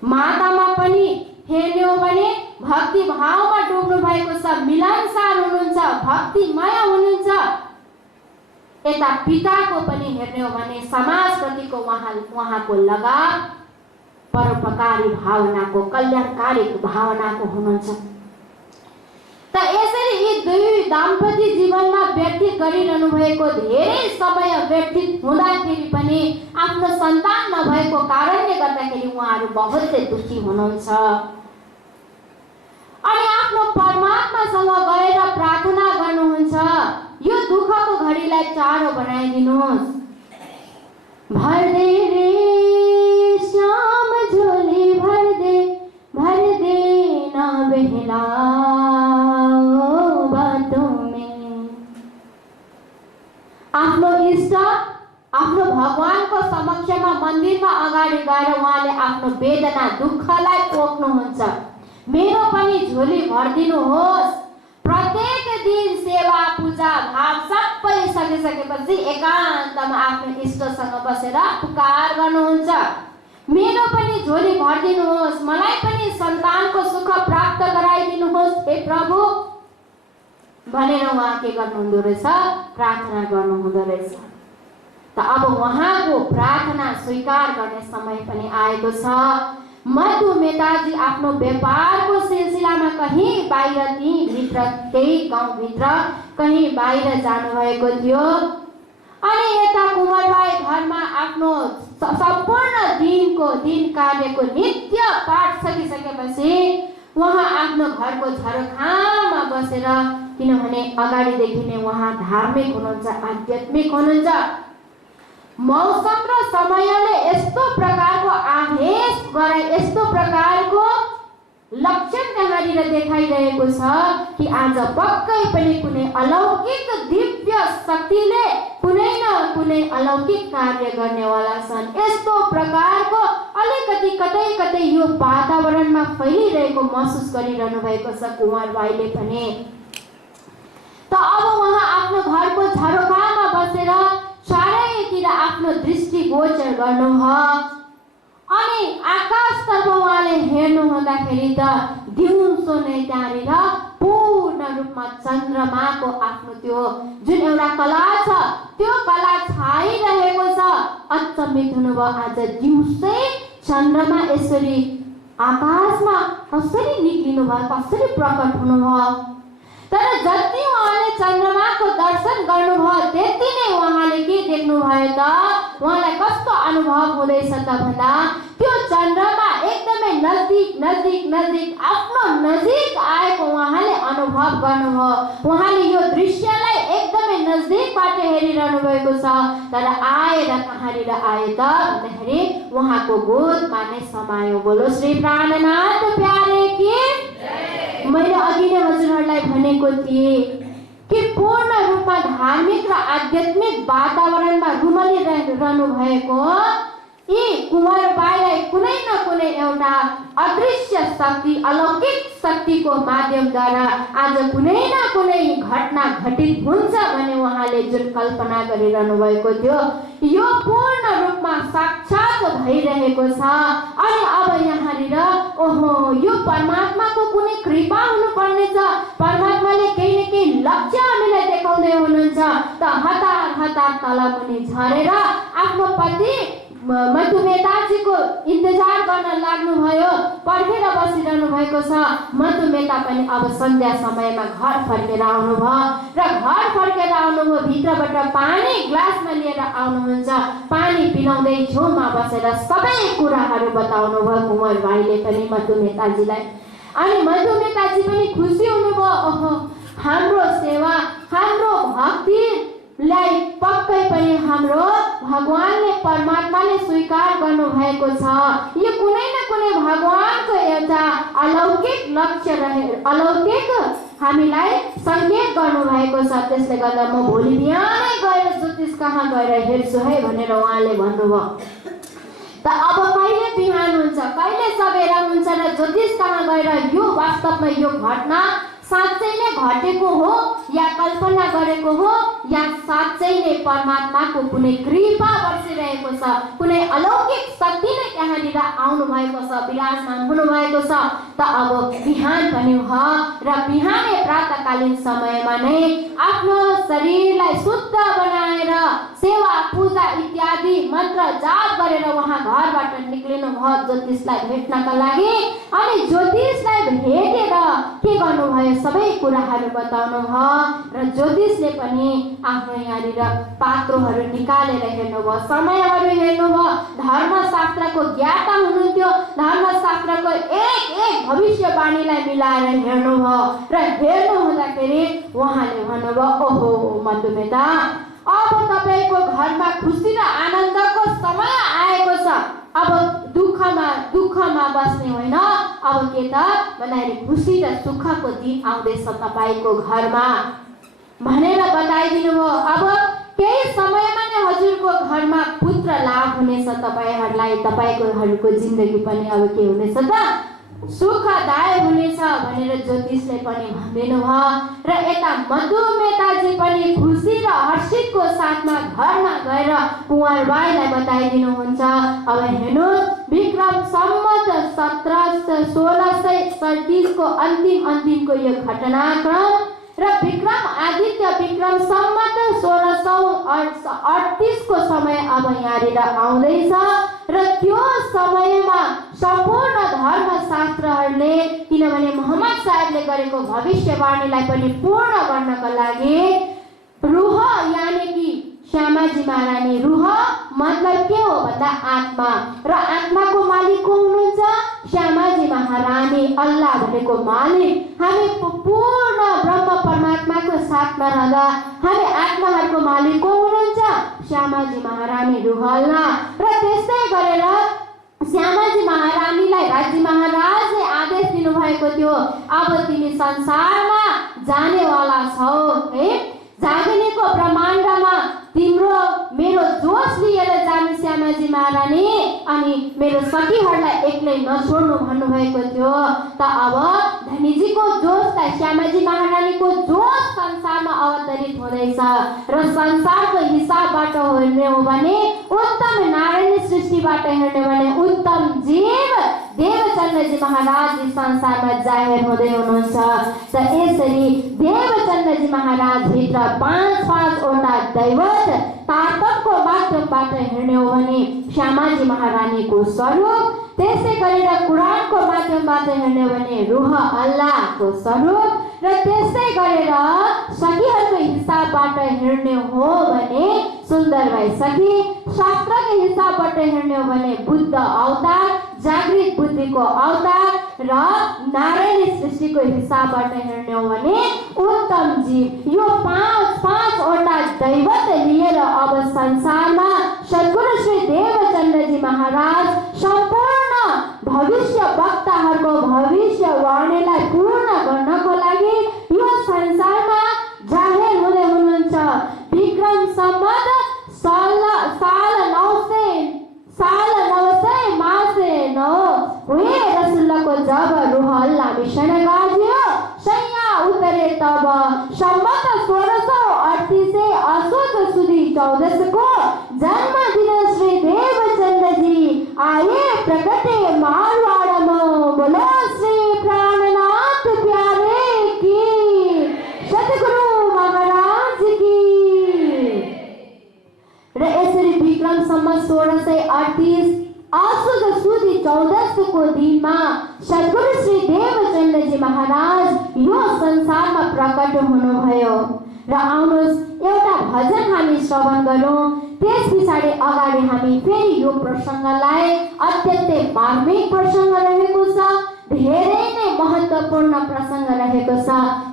मातामा पनि हेर्ने हो भने भक्ति भावमा डुब्नु भएको छ, मिलनसार हुनुहुन्छ, भक्तिमय हुनुहुन्छ। यता पिताको पनि हेर्ने हो भने समाजप्रतिको उहाँको लगाव परोपकारी भावनाको, कल्याणकारी भावनाको हुनुहुन्छ। त यसरी यी दुई दाम्पत्य जीवनमा व्यतीत गरिरहनु भएको धेरै समय व्यतीत हुँदाखेरि पनि आफ्नो सन्तान नभएको कारणले गर्दाखेरि उहाँहरू बहुतै दुखी हुनुहुन्छ। अनि आफ्नो परमात्मासँग गएर प्रार्थना गर्नुहुन्छ, यो दुःखको घडीलाई चाँडो बनाइदिनुहोस्। भर दे रे श्याम झोली, भर दे न बहला बातों में। आफ्नो इष्ट, आफ्नो भगवानको समक्षमा मन्दिरमा अगाडि गएर उहाँले आफ्नो वेदना दुःखलाई पोख्नुहुन्छ। मेरो पनि झोली भरिदिनुहोस्। प्रत्येक दिन सेवा पूजा भाव सबै सकिसकेपछि एकान्तमा आफ्नो इष्टसँग बसेर पुकार गर्नुहुन्छ, मेरो पनि झोली भरिदिनुहोस्, मलाई पनि सन्तानको सुख प्राप्त गराइदिनुहोस् हे प्रभु भनेर उहाँ के गर्नुहुँदो रहेछ, प्रार्थना गर्नुहुँदो रहेछ। त अब उहाँको प्रार्थना स्वीकार गर्ने समय पनि आएको छ। मधुमेताजी आफ्नो व्यापारको सिलसिलामा कहीँ बाहिर, भित्र केही गाउँभित्र कहीँ बाहिर जानुभएको थियो। अनि यता कुँवरबाई घरमा आफ्नो सम्पूर्ण दिन कार्यको नित्य पाठ सकिसकेपछि उहाँ आफ्नो घरको झरोखामा बसेर, किनभने अगाडिदेखि नै उहाँ धार्मिक हुनुहुन्छ, आध्यात्मिक हुनुहुन्छ। मौसम र समयले यस्तो प्रकारको आदेश गरे, यस्तो प्रकारको लक्षण त्यहाँनिर देखाइरहेको छ कि आज पक्कै पनि कुनै अलौकिक दिव्य शक्तिले कुनै न कुनै अलौकिक कार्य गर्नेवाला छन्। यस्तो प्रकारको अलिकति कतै कतै यो वातावरणमा फैलिरहेको महसुस गरिरहनु भएको छ कुँवरबाईले पनि। त अब उहाँ आफ्नो घरको झरोखामा बसेर चारैतिर आफ्नो दृष्टि गोचर गर्नुभयो। अनि आकाशतर्फ उहाँले हेर्नु हुँदाखेरि त दिउँसो नै त्यहाँनिर पूर्ण रूपमा चन्द्रमाको आफ्नो त्यो जुन एउटा कला छ त्यो कला छाइरहेको छ। अचम्मित हुनुभयो, आज दिउँसै चन्द्रमा यसरी आकाशमा कसरी निक्लिनु भयो, कसरी प्रकट हुनुभयो। तर जति उहाँले चन्द्रमाको दर्शन गर्नुभयो त्यति नै उहाँले के देख्नुभयो त, उहाँलाई कस्तो अनुभव हुँदैछ त भन्दा त्यो चन्द्रमा एकदमै नजिक आफ्नो नजिक आएको उहाँले अनुभव गर्नुभयो। उहाँले यो दृश्यलाई एकदमै नजिकबाट हेरिरहनु भएको छ। तर आएर कहाँनिर आए त भन्दाखेरि उहाँको गोदमा नै समायो। बोलो श्री प्राणनाथ प्यारे की। मैले अघि नै हजुरहरूलाई भनेको थिएँ कि पूर्ण रूपमा धार्मिक र आध्यात्मिक वातावरणमा रुमलिरहनु भएको यी कुँवरबाईलाई कुनै न कुनै एउटा अदृश्य शक्ति अलौकिक शक्तिको माध्यमद्वारा आज कुनै न कुनै घटना घटित हुन्छ भन्ने उहाँले जुन कल्पना गरिरहनु भएको थियो यो पूर्ण रूपमा साक्षात भइरहेको छ। अनि अब यहाँनिर ओहो यो परमात्माको कुनै कृपा हुनुपर्ने छ, परमात्माले केही न केही लक्ष्य हामीलाई देखाउँदै हुनुहुन्छ त हतार हतार तलमुनि झरेर आफ्नो पति मधुमेताजीको इन्तजार गर्न लाग्नुभयो, पर्खेर बसिरहनु भएको छ। मधुमेता पनि अब सन्ध्या समयमा घर फर्केर आउनुभयो र घर फर्केर आउनुभयो, भित्रबाट पानी ग्लासमा लिएर आउनुहुन्छ, पानी पिलाउँदै छेउमा बसेर सबै कुराहरू बताउनुभयो कुँवरबाईले पनि मधुमेताजीलाई। अनि मधुमेताजी पनि खुसी हुनुभयो, ओहो हाम्रो सेवा हाम्रो भक्तिलाई पक्कै पनि हाम्रो भगवानले परमात्माले स्वीकार गर्नु भएको छ। यो कुनै न कुनै भगवानको एउटा अलौकिक लक्ष्य अलौकिक हामीलाई सङ्केत गर्नु भएको छ। त्यसले गर्दा म भोलि बिहानै गएर ज्योतिष कहाँ गएर हेर्छु है भनेर उहाँले भन्नुभयो। त अब कहिले बिहान हुन्छ, कहिले सबेरा हुन्छ र ज्योतिष कहाँ गएर यो वास्तवमा यो घटना साँच्चै नै घटेको हो या कल्पना गरेको हो या साँच्चै नै परमात्माको कुनै कृपा बर्सिरहेको छ, कुनै अलौकिक शक्ति नै त्यहाँनिर आउनु भएको छ, विराजमान हुनु भएको छ। त अब बिहान पनि भयो र बिहानै प्रातःकालीन समयमा नै आफ्नो शरीरलाई शुद्ध बनाएर सेवा पूजा इत्यादि मन्त्र जाप गरेर उहाँ घरबाट निक्लिनु भयो ज्योतिषलाई भेट्नका लागि। अनि ज्योतिषलाई भेटेर के गर्नुभयो सबै कुराहरू बताउनु भयो र ज्योतिषले पनि आफ्नो यहाँनिर पात्रोहरू निकालेर हेर्नुभयो, समयहरू हेर्नुभयो, धर्मशास्त्रको ज्ञाता हुनुहुन्थ्यो, धर्मशास्त्रको एक एक भविष्यवाणीलाई मिलाएर हेर्नुभयो र हेर्नु हुँदाखेरि उहाँले भन्नुभयो ओहो मधुमेता अब तपाईको घरमा खुसी र आनन्दको समय आएको छ, अब दुःखमा बस्ने होइन, अब के त भन्दाखेरि खुसी र सुखको दिन आउँदैछ तपाईको घरमा भनेर बताइदिनु भयो। अब केही समयमा नै हजुरको घरमा पुत्र लाभ हुनेछ, तपाईहरूलाई तपाईकोहरूको जिन्दगी पनि अब के हुनेछ त सुखदायक हुनेछ भनेर ज्योतिषले पनि भनिदिनु भयो। र यता मधुमेताजी पनि खुसी र हर्षितको साथमा घरमा गएर कुँवरबाईलाई बताइदिनुहुन्छ। अब हेर्नुहोस् विक्रम सम्वत 1637 को अन्तिमको यो घटनाक्रम र विक्रम आदित्य विक्रम सम्वत 1638 को समय अब यहाँनिर आउँदैछ र त्यो समयमा सम्पूर्ण धर्मशास्त्रहरूले किनभने मोहम्मद साहेबले गरेको भविष्यवाणीलाई पनि पूर्ण गर्नका लागि रूह यानी कि श्यामाजी महारानी, रूह मतलब के हो भन्दा आत्मा र आत्माको मालिक को हुनुहुन्छ श्यामाजी महारानी, अल्लाह भनेको मालिक। हामी पूर्ण ब्रह्म परमात्माको साथमा रहँदा हामी आत्माहरूको मालिक को हुनुहुन्छ श्यामाजी महारानी, रूह अल्लाह। र त्यस्तै गरेर श्यामाजी महारानीलाई राज्य महाराजले आदेश दिनुभएको थियो अब तिमी संसारमा जानेवाला छौ है, जागिनेको ब्रह्माण्डमा तिम्रो मेरो जोश लिएर जानु श्यामाजी महारानी, अनि मेरो सखीहरूलाई एक्लै नछोड्नु भन्नुभएको थियो। त अब धनीजीको जोशलाई श्यामाजी महारानीको जोश संसारमा अवतरित हुँदैछ र संसारको हिसाबबाट हेर्ने हो भने उत्तम नारायणी सृष्टिबाट हेर्ने हो भने उत्तम जीव देवचन्द्रजी महाराज संसारमा जाहेर हुँदै हुनुहुन्छ। त यसरी देवचन्द्रजी महाराज भित्र 5-5वटा दैवत तारतमको माध्यमबाट हेर्ने हो भने श्यामाजी महारानीको स्वरूप, त्यसै गरेर कुरानको माध्यमबाट हेर्ने हो भने रूह अल्लाहको स्वरूप र त्यस्तै गरेर सखीहरूको हिसाबबाट हेर्ने हो भने सुन्दरबाई सखी, शास्त्रको हिसाबबाट हेर्ने हो भने बुद्ध अवतार, जागृत बुद्धिको अवतार र नारायणी सृष्टिको हिसाबबाट हेर्ने हो भने उत्तम जीव। यो 5-5वटा दैवत लिएर अब संसारमा सद्गुरु श्री देवचन्द्रजी महाराज सम्पूर्ण भविष्य वक्ताहरूको भविष्यवाणीलाई पूर्ण गर्नको लागि यो संसारमा जाहेर हुँदै हुनुहुन्छ। विक्रम सम्वत साल हल्ला मिशन गाज्यो सैया उतरे तब सम्मत 1638 से असोज सुदी 14 को जन्मदिन श्री देवचंद जी आए प्रकटे मारवाड़ में। बोलो श्री प्राणनाथ प्यारे की, सतगुरु महाराज की। र यसरी विक्रम सम्मत 1638 असोज सुदी 14 को दिनमा सद्गुरु श्री देवचंद जी महाराज यो संसारमा प्रकट हुनुभयो। र आउनुहोस् एउटा भजन हामी श्रवण गरौँ, त्यस पछाडि अगाडि हामी फेरि यो प्रसङ्गलाई अत्यन्तै मार्मिक प्रसङ्ग रहेको छ, धेरै नै महत्त्वपूर्ण प्रसङ्ग रहेको छ।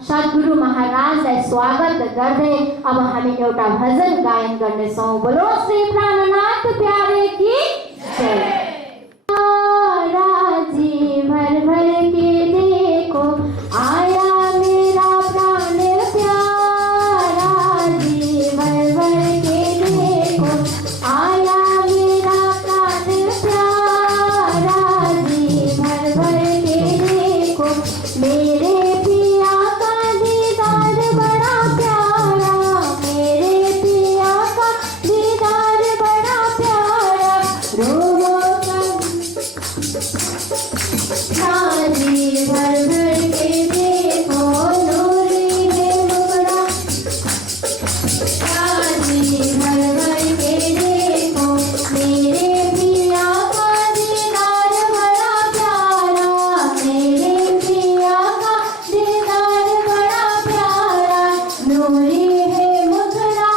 सद्गुरु महाराजलाई स्वागत गर्दै अब हामी एउटा भजन गायन गर्नेछौँ। बोलो श्री प्राणनाथ प्यारे की जय। राजी भर भर के देखो आया मेरा प्राण प्यारा, जी भर भर के देखो आया मेरा प्राण प्यारा, जी भर भर के देखो मेरे पिया का दीदार बड़ा प्यारा, मेरे पिया का दीदार बड़ा प्यारा। रोवो राजी भर भर के देखो नूरी है मुखड़ा, राजी भर भर के देखो मेरे पिया का दीदार बड़ा प्यारा, मेरे पिया का दीदार बड़ा प्यारा। नूरी है मुखड़ा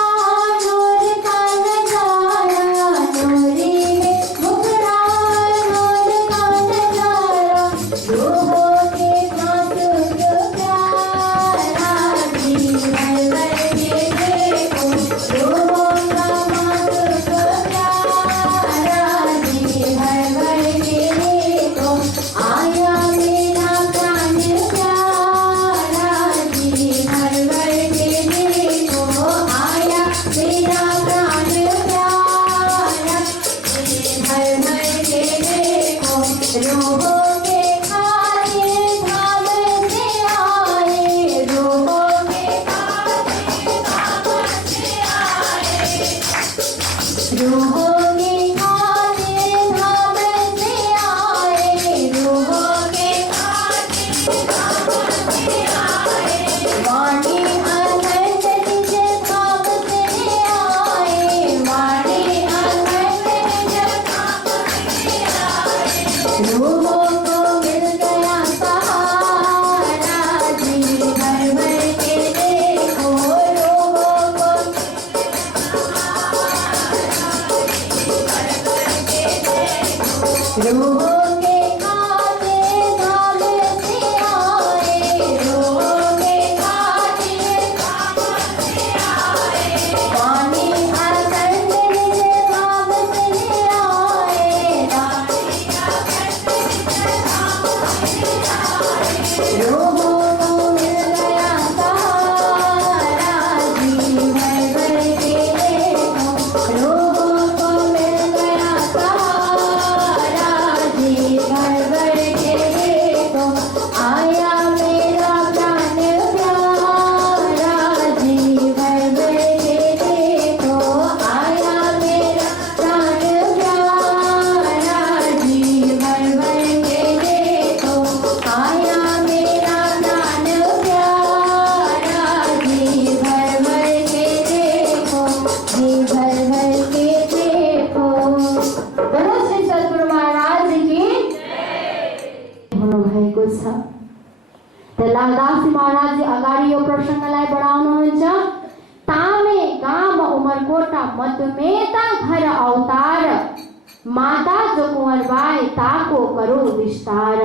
नूर का नजारा, नूरी है मुखड़ा नूर का नजारा। रोहो के साथ जो प्यारा, जी भर भर के देखो रोहो का माथ जो प्यारा, जी भर भर के देखो आया मेरा प्राण प्यारा, जी भर भर के देखो आया मेरा प्राण प्यारा, जी भर भर के देखो। रोहो के खाए धाम से आए, रोहो के खाए धाम से आए, रोहो के खाए धाम से आए, रोहो के खाए धाम से आए। वाणी अखंड निज धाम से आए, वाणी अखंड निज धाम से आए। रोहो को मिल गया सहारा, जी भर भर के देखो रोहो को रोहो के खाते धाम से आए, रोहो के खाते धाम से आए। वाणी अखंड निज धाम से आए, वाणी अखंड निज धाम से आए। रोहो को मिल गया सहारा, जी भर भर के देखो रोहो को मिल गया सहारा, जी भर भर के देखो आया मेरा प्राण प्यारा, जी भर भर के देखो आया मेरा प्राण प्यारा, जी भर भर के देखो आया मेरा प्राण प्यारा, जी भर भर के देखो, जी भर भर के देखो। बोलो श्री सद्गुरु महाराज की हुनुभएको छ। त लालदासी महाराजले अगाडि यो प्रसङ्गलाई बढाउनुहुन्छ। तामे गाम उमरकोटा मधुमेता घर अवतार, माता जो कुंवरबाई ताको करो विस्तार।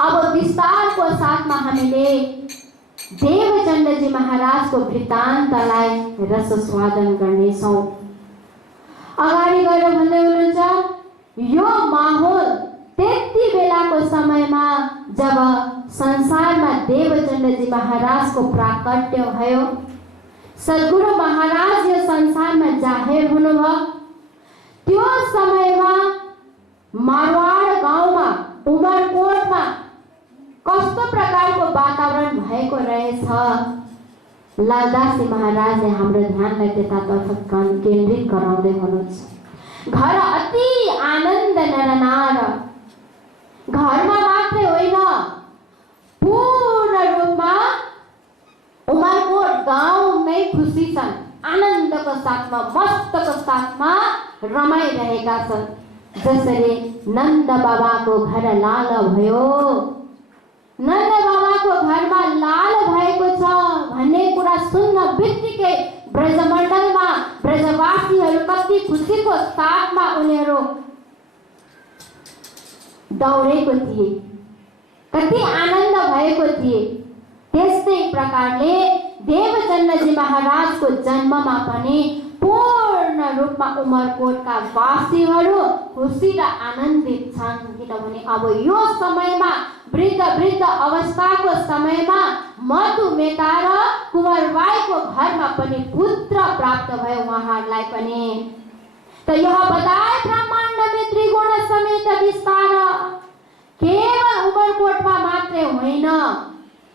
अब विस्तारको साथमा हामीले देवचन्द्रजी महाराजको वृत्तान्तलाई रसस्वादन गर्नेछौँ। अगाडि गएर भन्दै हुनुहुन्छ यो माहौल त्यति बेलाको समयमा जब संसारमा देवचन्द्रजी महाराजको प्राकट्य भयो, सद्गुरु महाराज यो संसारमा जाहेर हुनुभयो। त्यो समयमा मारवाड गाउँमा उमरकोट कस्तो प्रकारको वातावरण भएको रहेछ। लालदासी महाराजले हाम्रो ध्यानलाई त्यतातर्फ केन्द्रित गराउँदै हुनुहुन्छ। घर अति आनन्द नरनार, घरमा मात्रै होइन पूर्ण रूपमा उमरकोट गाउँमै खुसी छन्, आनन्दको साथमा मस्तको साथमा रमाइरहेका छन्। जसरी नन्द बाबाको घर लाल भयो, नन्द बाबाको घरमा लाल भएको छ भन्ने कुरा सुन्न बित्तिकै ब्रजमण्डलमा ब्रजवासीहरू कति खुसीको साथमा उनीहरू दौडेको थिए, कति आनन्द भएको थिए। त्यस्तै प्रकारले देवचन्द्रजी महाराजको जन्ममा पनि पूर्ण रूपमा उमरकोटका वासीहरू खुसी र आनन्दित छन्। किनभने अब यो समयमा वृद्ध अवस्थाको समयमा मधुमेता र कुँवरबाईको घरमा पनि पुत्र प्राप्त भयो उहाँहरूलाई पनि। त यह बधाई ब्रह्माण्ड में त्रिगुण समेत विस्तार, केवल उमरकोटमा मात्रै होइन,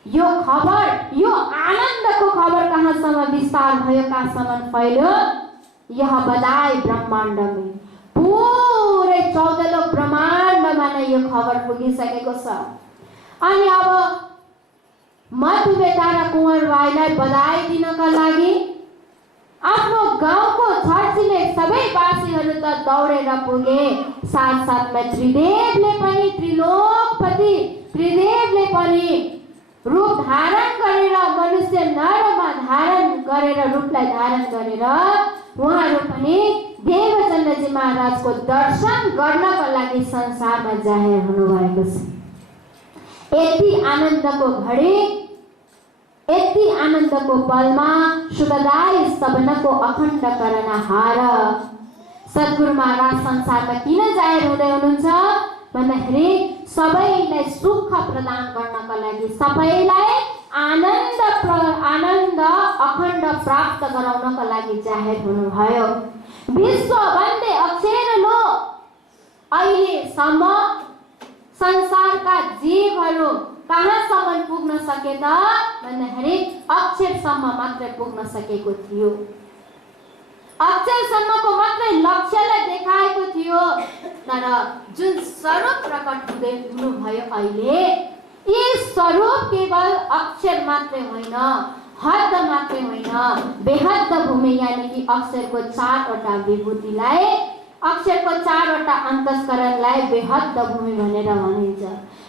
यो खबर, यो आनन्दको खबर कहाँसम्म विस्तार भयो, कहाँसम्म फैल्यो। यह बधाई ब्रह्माण्ड में, पुरै 14 ब्रह्माण्डमा नै यो खबर पुगिसकेको छ। अनि अब मधुमेता र कुँवरबाईलाई बधाई दिनका लागि आफ्नो गाउँको छरछिमेक सबै वासीहरू त दौडेर पुगे। साथसाथमा त्रिदेवले पनि, त्रिलोकपति त्रिदेवले पनि रूप धारण गरेर, मनुष्य नरमा धारण गरेर, रूपलाई धारण गरेर उहाँहरू पनि देवचन्द्रजी महाराजको दर्शन गर्नको लागि संसारमा जाहेर हुनुभएको छ। यति आनन्दको घडी, यति आनन्दको पलमा सुखदायी सबनको अखण्ड करनहार सद्गुरु महाराज संसारमा किन जाहेर हुँदै हुनुहुन्छ भन्दाखेरि सबैलाई सुख प्रदान गर्नका लागि, सबैलाई आनन्द अखण्ड प्राप्त गराउनका लागि जाहेर हुनुभयो। विश्व वन्दे अक्षरलो, अहिलेसम्म संसारका जीवहरू कहाँसम्म पुग्न सके त भन्दाखेरि अक्षरसम्म मात्रै पुग्न सकेको थियो। अक्षरसम्मको मात्रै लक्ष्यलाई देखाएको थियो। तर जुन स्वरूप प्रकट हुँदै हुनुभयो अहिले, यी स्वरूप केवल अक्षर मात्रै होइन, हद मात्रै होइन, बेहद भूमि यानि कि अक्षरको 4वटा विभूतिलाई, अक्षरको 4वटा अन्तस्करणलाई बेहद भूमि भनेर भनिन्छ।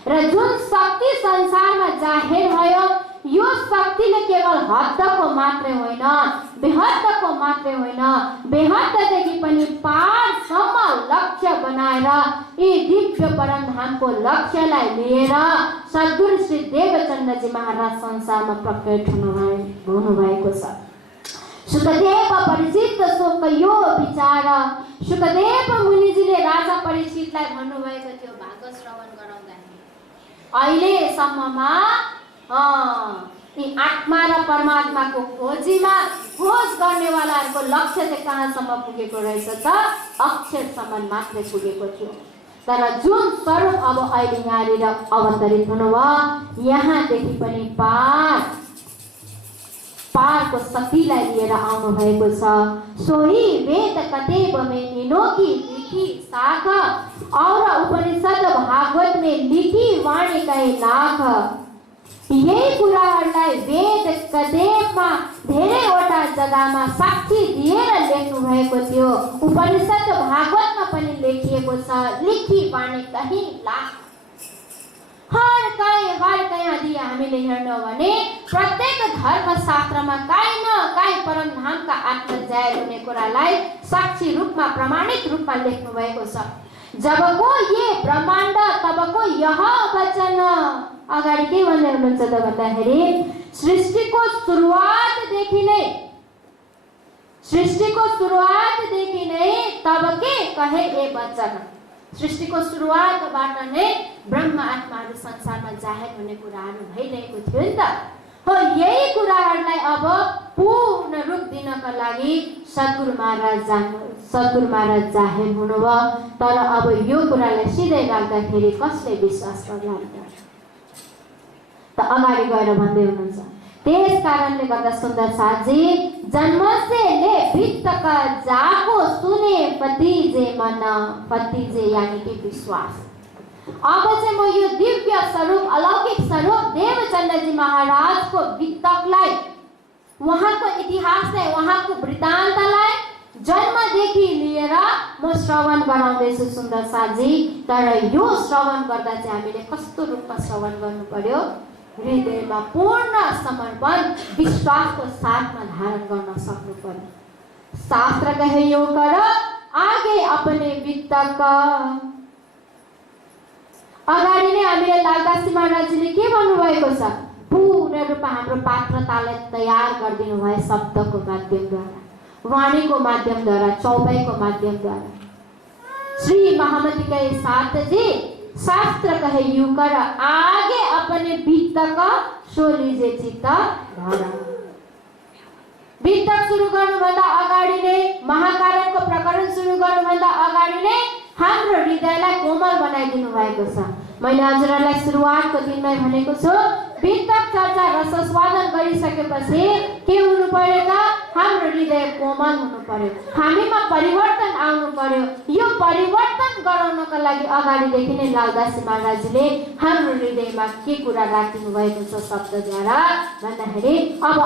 र जुन शक्ति संसारमा जाहेर भयो, यो शक्तिले केवल हदको मात्रै होइन, बेहदको मात्रै होइन, बेहददेखि पनि पारसम्म लक्ष्य बनाएर यी दिव्य परमधामको लक्ष्यलाई लिएर सद्गुरु श्री देवचन्द्रजी महाराज संसारमा प्रकट हुनुभएको छ। सुखदेव परीक्षित शोक यो विचार, सुखदेव मुनिजीले राजा परीक्षितलाई भन्नुभएको थियो भागवत श्रवण गराउँदाखेरि। अहिलेसम्ममा यी आत्मा र परमात्माको खोजीमा खोज गर्नेवालाहरूको लक्ष्य चाहिँ कहाँसम्म पुगेको रहेछ त अक्षरसम्म मात्रै पुगेको थियो। तर जुन स्वरूप अब अहिले यहाँनिर अवतरित हुनुभयो, यहाँदेखि पनि पारको शक्तिलाई लिएर आउनु भएको छ। सोही वेद कतेब में तीनों की लिखी साख, और उपनिषद भागवत में लिखी वाणी कहे लाख। यही कुराहरूलाई वेद कदेवमा धेरैवटा जग्गामा साक्षी दिएर लेख्नु भएको थियो। उपनिषद भागवतमा पनि लेखिएको छ, लिखी वाणी कहीं लाख। हर कहीँ यदि हामीले हेर्नु भने प्रत्येक धर्मशास्त्रमा काहीँ न काहीँ परमधामका आत्मा जाहेर हुने कुरालाई साक्षी रूपमा, प्रमाणित रूपमा लेख्नु भएको छ। जबको ये ब्रह्माण्ड तबको यह वचन। अगाडि के भन्दै हुनुहुन्छ त भन्दाखेरि सृष्टिको सुरुवातदेखि नै तब के कहे ए वचन। सृष्टिको सुरुवातबाट नै ब्रह्म आत्माहरू संसारमा जाहेर हुने कुराहरू भइरहेको थियो नि त। हो, यही कुराहरूलाई अब पूर्ण रूप दिनका लागि सद्गुरु महाराज जाहेर हुनुभयो। तर अब यो कुरालाई सिधै राख्दाखेरि कसले विश्वास गर्ला? त अगाडि गएर भन्दै हुनुहुन्छ, त्यस कारणले गर्दा सुन्दर साथजी जन्मसेले भित्तक जाको सुने पतिजे मन, पतिजे यानी कि विश्वास। अब चाहिँ म यो दिव्य स्वरूप अलौकिक स्वरूप देवचन्द्रजी महाराजको भित्तकलाई, उहाँको इतिहासलाई, उहाँको वृत्तान्तलाई जन्मदेखि लिएर म श्रवण गराउँदैछु सुन्दर साथजी। तर यो श्रवण गर्दा चाहिँ हामीले कस्तो रूपमा श्रवण गर्नु पर्यो? हृदयमा पूर्ण समर्पण विश्वासको साथमा धारण गर्न सक्नु पर्यो। शास्त्र कहे यो कर आगे अपने वित्तक। अगाडि नै हामीले लालदासी महाराजले के भन्नुभएको छ? पूर्ण रूपमा हाम्रो पात्रतालाई तयार गरिदिनु भयो शब्दको माध्यमद्वारा, वाणीको माध्यमद्वारा, चौपाईको माध्यमद्वारा। श्री महामती के साथ जी शास्त्र कहे यू कर आगे अपने वित्तक सो लीजिए चित्त धारण। वित्तक सुरु गर्नुभन्दा अगाडि नै, महाकारणको प्रकरण सुरु गर्नुभन्दा अगाडि नै हाम्रो हृदयलाई कोमल बनाइदिनु भएको छ। मैले हजुरहरूलाई सुरुवातको दिनमै भनेको छु, वित्तक चर्चा रसस्वादन गरिसकेपछि के हुनु पर्यो त? हाम्रो हृदय कोमल हुनु पर्यो, हामीमा परिवर्तन आउनु पर्यो। यो परिवर्तन गराउनको लागि अगाडिदेखि नै लालदासी महाराजले हाम्रो हृदयमा के कुरा राखिदिनु भएको छ शब्दद्वारा भन्दाखेरि, अब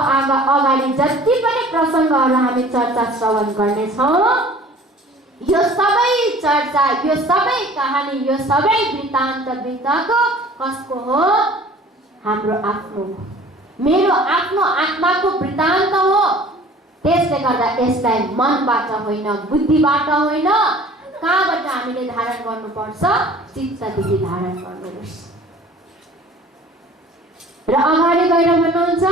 अगाडि जति पनि प्रसङ्गहरू हामी चर्चा श्रवण गर्नेछौँ, यो सबै चर्चा, यो सबै कहानी, यो सबै वृत्तान्त वृत्तको कसको हो? हाम्रो आफ्नो, मेरो आफ्नो आत्माको वृत्तान्त हो। त्यसले गर्दा यसलाई मनबाट होइन, बुद्धिबाट होइन, कहाँबाट हामीले धारण गर्नुपर्छ? चित्तदेखि धारण गर्नुपर्छ। र अगाडि गएर भन्नुहुन्छ,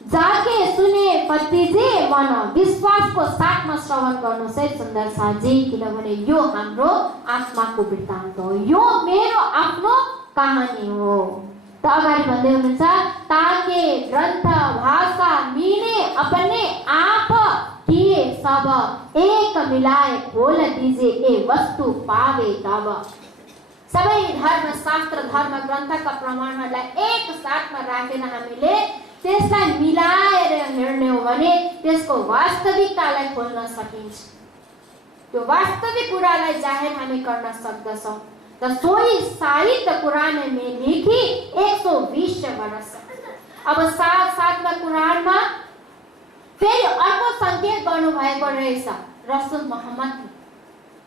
जाके सुने पतिजे मन, विश्वासको साथमा श्रवण गर्नुहोस् है सुन्दर साथजी, किनभने यो हाम्रो आत्माको वृत्तान्त हो, यो मेरो आफ्नो कहानी हो। त अगाडि भन्दै हुनुहुन्छ, ताके ग्रन्थ भाषा मिले अपने आप किए सब, एक मिलाए खोल दीजे ए वस्तु पावे तब। सबै धर्म शास्त्र, धर्म ग्रन्थका प्रमाणहरूलाई एक साथमा राखेर हामीले त्यसलाई मिलाएर हेर्ने हो भने त्यसको वास्तविकतालाई खोल्न सकिन्छ। त्यो वास्तविक कुरालाई जाहेर हामी गर्न सक्दछौँ। त सोही साहित्य कुरान में लिखी 120 वर्ष। अब सातमा कुरानमा फेरि अर्को सङ्केत गर्नु भएको रहेछ रसुल मोहम्मद।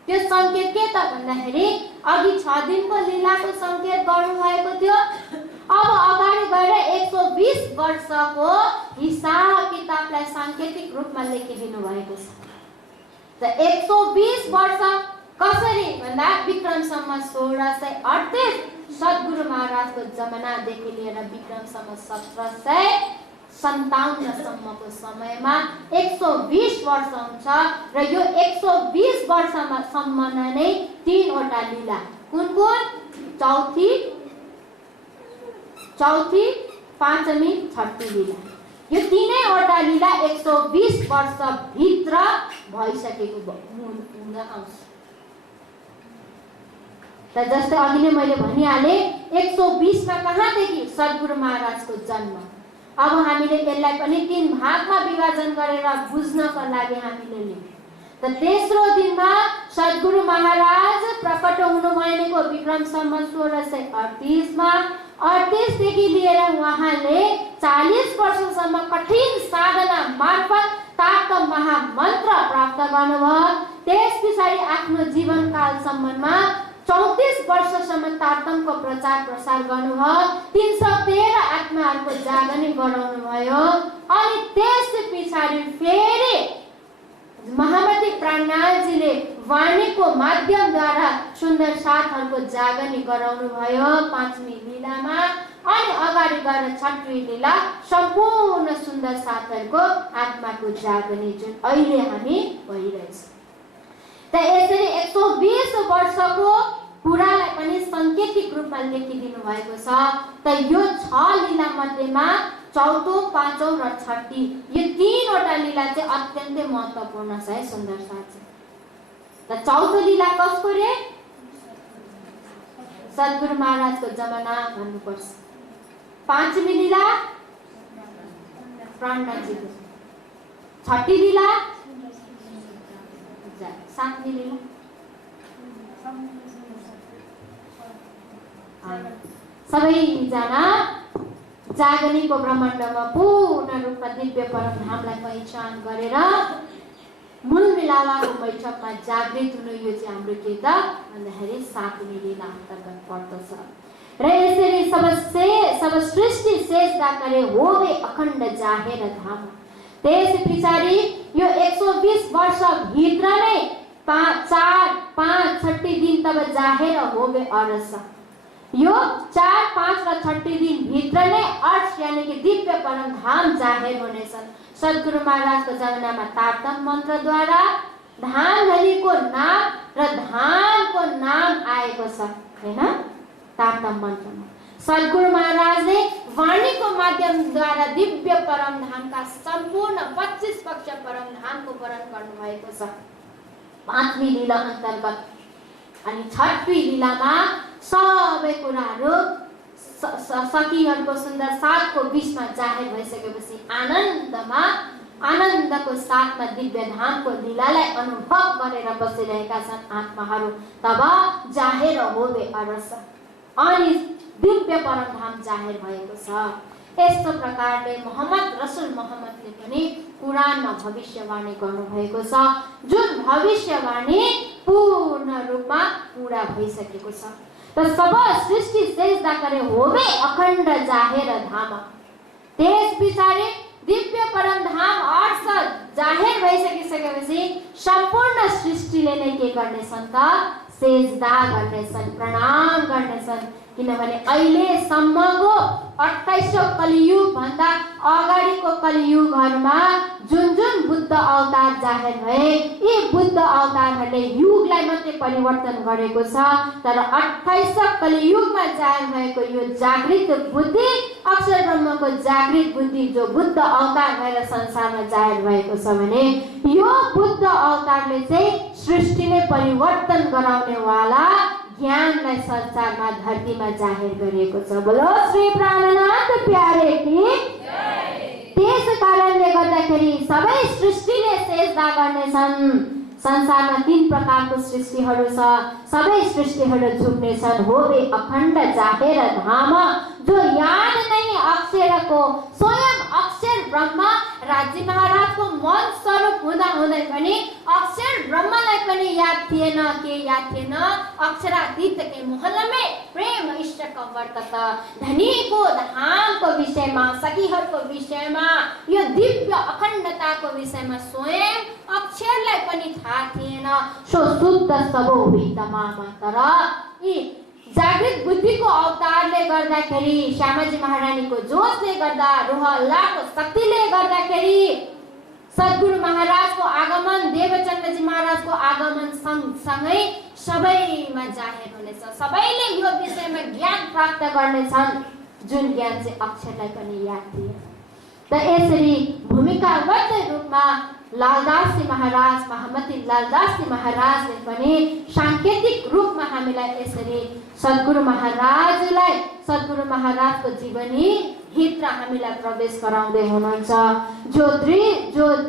त्यो सङ्केत के त भन्दाखेरि अघि 6 दिनको लीलाको सङ्केत गर्नु भएको थियो। अब अगाडि गएर 120 वर्षको हिसाब किताबलाई साङ्केतिक रूपमा लेखिदिनु भएको छ। त 120 वर्ष कसरी भन्दा विक्रम सम्वत 1638 सद्गुरु महाराजको जमानादेखि लिएर विक्रम सम्वत 1757 सम्मको समयमा 120 वर्ष हुन्छ। र यो 120 वर्षमा सम्म नै 3 वटा लीला, कुन कुन? चौथी, पाँचमी, छठी लीला। यो 3 वटा लीला 120 वर्ष भित्र भइसकेको हुन आउँछ। त जस्तै अघि नै मैले भनिहाले 120 मा कहाँदेखि सद्गुरु महाराजको जन्म। अब हामीले यसलाई पनि 3 भागमा विभाजन गरेर बुझ्नको लागि हामीले लेख्यौं। त तेस्रो दिनमा सद्गुरु महाराज प्रकट हुनु भएको विक्रम सम्वत 1638 मा 38 देखि लिएर उहाँले 40 वर्षसम्म कठिन साधना मार्फत ताक महामन्त्र प्राप्त गर्नुभयो। त्यस पछाडि आफ्नो जीवनकालसम्ममा 34 वर्षसम्म तारतमको प्रचार प्रसार गर्नुभयो। 313 आत्माहरूको जागरण गराउनु भयो। अनि त्यस पछाडि फेरि महामती प्राणनाथजीले वाणीको माध्यमद्वारा सुन्दर साथहरूको जागरण गराउनु भयो 5वीं लीलामा। अनि अगाडि गएर 6वीं लीला सम्पूर्ण सुन्दर साथहरूको आत्माको जागरण जुन अहिले हामी भइरहेछ। त यसरी 120 वर्षको कुरालाई पनि सांकेतिक रूपमा लेखिदिनु भएको छ। त यो 6 लीला मध्येमा चौथो, पाँचौं र छठी यो 3 वटा लीला चाहिँ अत्यन्तै महत्त्वपूर्ण छ है सुन्दर साथी। त चौथो लीला कसको रे? सद्गुरु महाराजको जमाना भन्नुपर्छ। पाँचवीं लीला प्राणनाथजीको, छठी लीला सातवीं लीला सबैजना जागनीको ब्रह्माण्डमा पूर्ण रूपमा दिव्य परमधामलाई पहिचान गरेर मूल मिलावाको बैठकमा जागृत हुनु, यो चाहिँ हाम्रो के त भन्दाखेरि सातवीं लीला अन्तर्गत पर्दछ। र यसरी सब सृष्टि सेजदा करे होवे अखण्ड जाहेर धाम। त्यस पछाडि यो 120 वर्ष भित्र नै 4, 5, 36 दिन तब जाहेर होवे अरस। यो 4, 5 र 36 दिन भित्र नै अर्थ यानी कि दिव्य परमधाम जाहेर हुनेछन्। सद्गुरु महाराजको जमानामा तारतम मन्त्रद्वारा धामधनीको नाम र धामको नाम आएको छ हैन, तारतम मन्त्रमा। सद्गुरु महाराजले वाणीको माध्यमद्वारा दिव्य परमधामका सम्पूर्ण 25 पक्ष परमधामको वर्णन गर्नुभएको छ 5वीं लीला अन्तर्गत। अनि 6वीं लीलामा सबै कुराहरू सखीहरूको सुन्दर साथको बीचमा जाहेर भइसकेपछि आनन्दको साथमा दिव्य धामको लीलालाई अनुभव गरेर बसिरहेका छन् आत्माहरू। तब जाहेर होवे अरस, अनि दिव्य परमधाम जाहेर भएको छ। यस्तो प्रकारले मोहम्मद रसुल मोहम्मदले पनि कुरानमा भविष्यवाणी गर्नुभएको छ, जुन भविष्यवाणी पूर्ण रूपमा पूरा भइसकेको छ। त सब सृष्टि सेजदा करे होवे अखण्ड जाहेर धाम। त्यस पछाडि दिव्य परमधाम अर्थ जाहेर भइसकेपछि सम्पूर्ण सृष्टिले नै के गर्नेछन् त सेजदा गर्नेछन्, प्रणाम गर्नेछन्। किनभने अहिलेसम्मको 28औं कलियुग भन्दा अगाडिको कलियुगहरूमा जुन बुद्ध अवतार जाहेर भए, यी बुद्ध अवतारहरूले युगलाई मात्रै परिवर्तन गरेको छ। तर 28औं कलियुगमा जाहेर भएको यो जागृत बुद्धि, अक्षर ब्रह्मको जागृत बुद्धि जो बुद्ध अवतार भएर संसारमा जाहेर भएको छ भने यो बुद्ध अवतारले चाहिँ सृष्टिले परिवर्तन गराउनेवाला ज्ञानलाई संसारमा धरतीमा जाहेर गरिएको छ। बोलो श्री प्राणनाथ प्यारे की जय। त्यस कारणले गर्दाखेरि सबै सृष्टिले सेजदा गर्नेछन्। संसारमा 3 प्रकारको सृष्टिहरू छ, सबै सृष्टिहरू झुक्नेछन्। होवे अखण्ड जाहेर धाम, जो याद नहीं अक्षरको स्वयं अक्षर ब्रह्म राज्य महाराजको मन स्वरूप हुँदा हुँदै पनि अक्षर ब्रह्मलाई पनि याद थिएन। के याद थिएन? अक्षरातीत के मोहल्लामै प्रेम इष्टको वर्तत। धनीको धामको विषयमा, सखीहरूको विषयमा, यो दिव्य अखण्डताको विषयमा स्वयं अक्षरलाई पनि थाहा थिएन। सो शुद्ध सबो हुई तमाम। तर यी जागृत बुद्धिको अवतारले गर्दाखेरि, श्यामाजी महारानीको जोशले गर्दा, रुह अल्लाहको शक्तिले गर्दाखेरि सद्गुरु महाराजको आगमन, देवचन्द्रजी महाराजको आगमन सँगसँगै सबैमा जाहेर हुनेछ। सबैले यो विषयमा ज्ञान प्राप्त गर्नेछन्, जुन ज्ञान चाहिँ अक्षरलाई पनि याद थिए। त यसरी भूमिकागत रूपमा लालदासजी महाराज, महामती लालदासजी महाराजले पनि सांकेतिक रूपमा हामीलाई यसरी सद्गुरु महाराजलाई, सद्गुरु महाराजको जीवनी भित्र हामीलाई प्रवेश गराउँदै हुनुहुन्छ। जो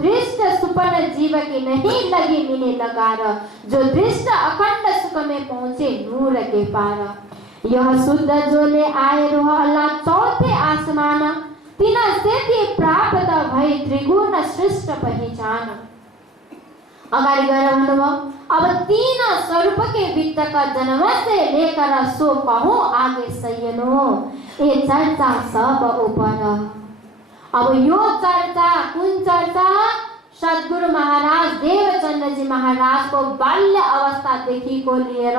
दृष्ट सुपर्ण जीव की नहीं लगी मिले लगार, जो दृष्ट अखण्ड सुख में पहुंचे नूर के पार। यह शुद्ध जोले आए रुह अल्लाह चौथे आसमान, तीन सेती प्राप्त भई त्रिगुण सृष्ट पहिचान। अगाडि गएर भन्नुभयो, अब 3 स्वरूप के वित्त का जन्म से लेकर सो कहूँ आगे सयनो, ये चर्चा सब ऊपर। अब यो चर्चा कुन चर्चा? सद्गुरु महाराज देवचन्द्रजी महाराजको बाल्य अवस्थादेखिको लिएर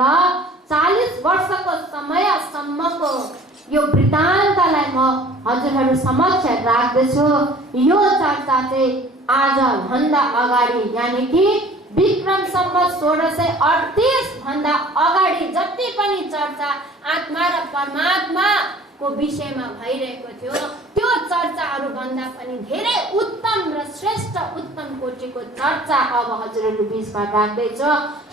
40 वर्षको समयसम्मको यो वृत्तान्तलाई म हजुरहरू समक्ष राख्दछु। यो चर्चा चाहिँ आज भन्दा अगाडि यानी कि विक्रम सम्वत 1638 भन्दा अगाडि जति पनि चर्चा आत्मा र परमात्माको विषयमा भइरहेको थियो, त्यो चर्चाहरू भन्दा पनि धेरै उत्तम र श्रेष्ठ उत्तम कोटिको चर्चा अब हजुरहरू बीचमा राख्दैछ।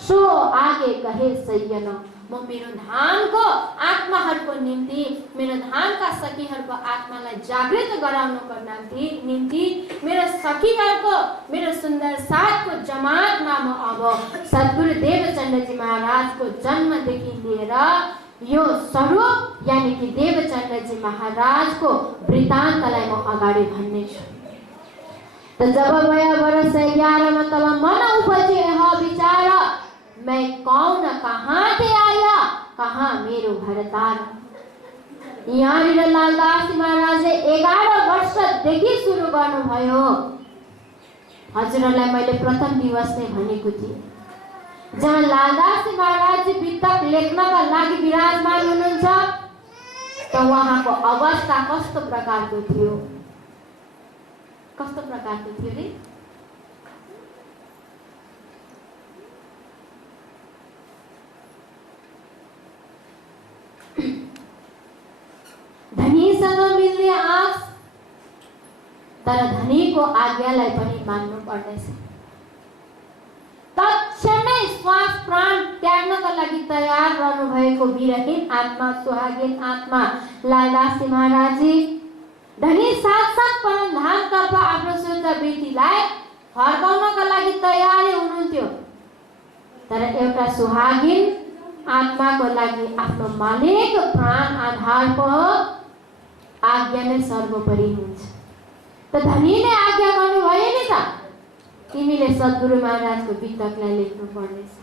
सो आगे कहे सैयन, म मेरो धामको आत्माहरूको निम्ति, मेरो धामका सखीहरूको आत्मालाई जागृत गराउनको निम्ति मेरो सखीहरूको, मेरो सुन्दर साथको जमातमा म अब सद्गुरु देवचन्द्रजी महाराजको जन्मदेखि लिएर यो स्वरूप यानी कि देवचन्द्रजी महाराजको वृत्तान्तलाई म अगाडि भन्नेछु। तो जब वह वर्ष 11 में तब मन उपजे यह विचार, मैं कौन कहाँ से आया, कहाँ मेरो भरतार। यहाँनिर लालदास महाराजले 11 वर्षदेखि सुरु गर्नुभयो। हजुरहरूलाई मैले प्रथम दिवस नै भनेको थिएँ, जहाँ लालदास महाराज वितक लेख्नका लागि विराजमान हुनुहुन्छ त उहाँको अवस्था कस्तो प्रकारको थियो, कस्तो प्रकारको थियो रे? धनीसँग मिल्ने आश, तर धनीको आज्ञालाई पनि मान्नु पर्नेछ। तत्क्षणै श्वास प्राण त्याग्नका लागि तयार रहनु भएको वीरहीन आत्मा, सुहागिन आत्मा लालदास महाराजजी धनी साथ परमधामतर्फ आफ्नो शुद्धवृत्तिलाई फर्काउनका लागि तयारै हुनुहुन्थ्यो। तर एउटा सुहागिन आत्माको लागि आफ्नो मालिक प्राण आधारको आज्ञा नै सर्वोपरि हुन्छ। त धनीले आज्ञा गर्नुभयो नि त, तिमीले सद्गुरु महाराजको वितकलाई लेख्नु पर्नेछ।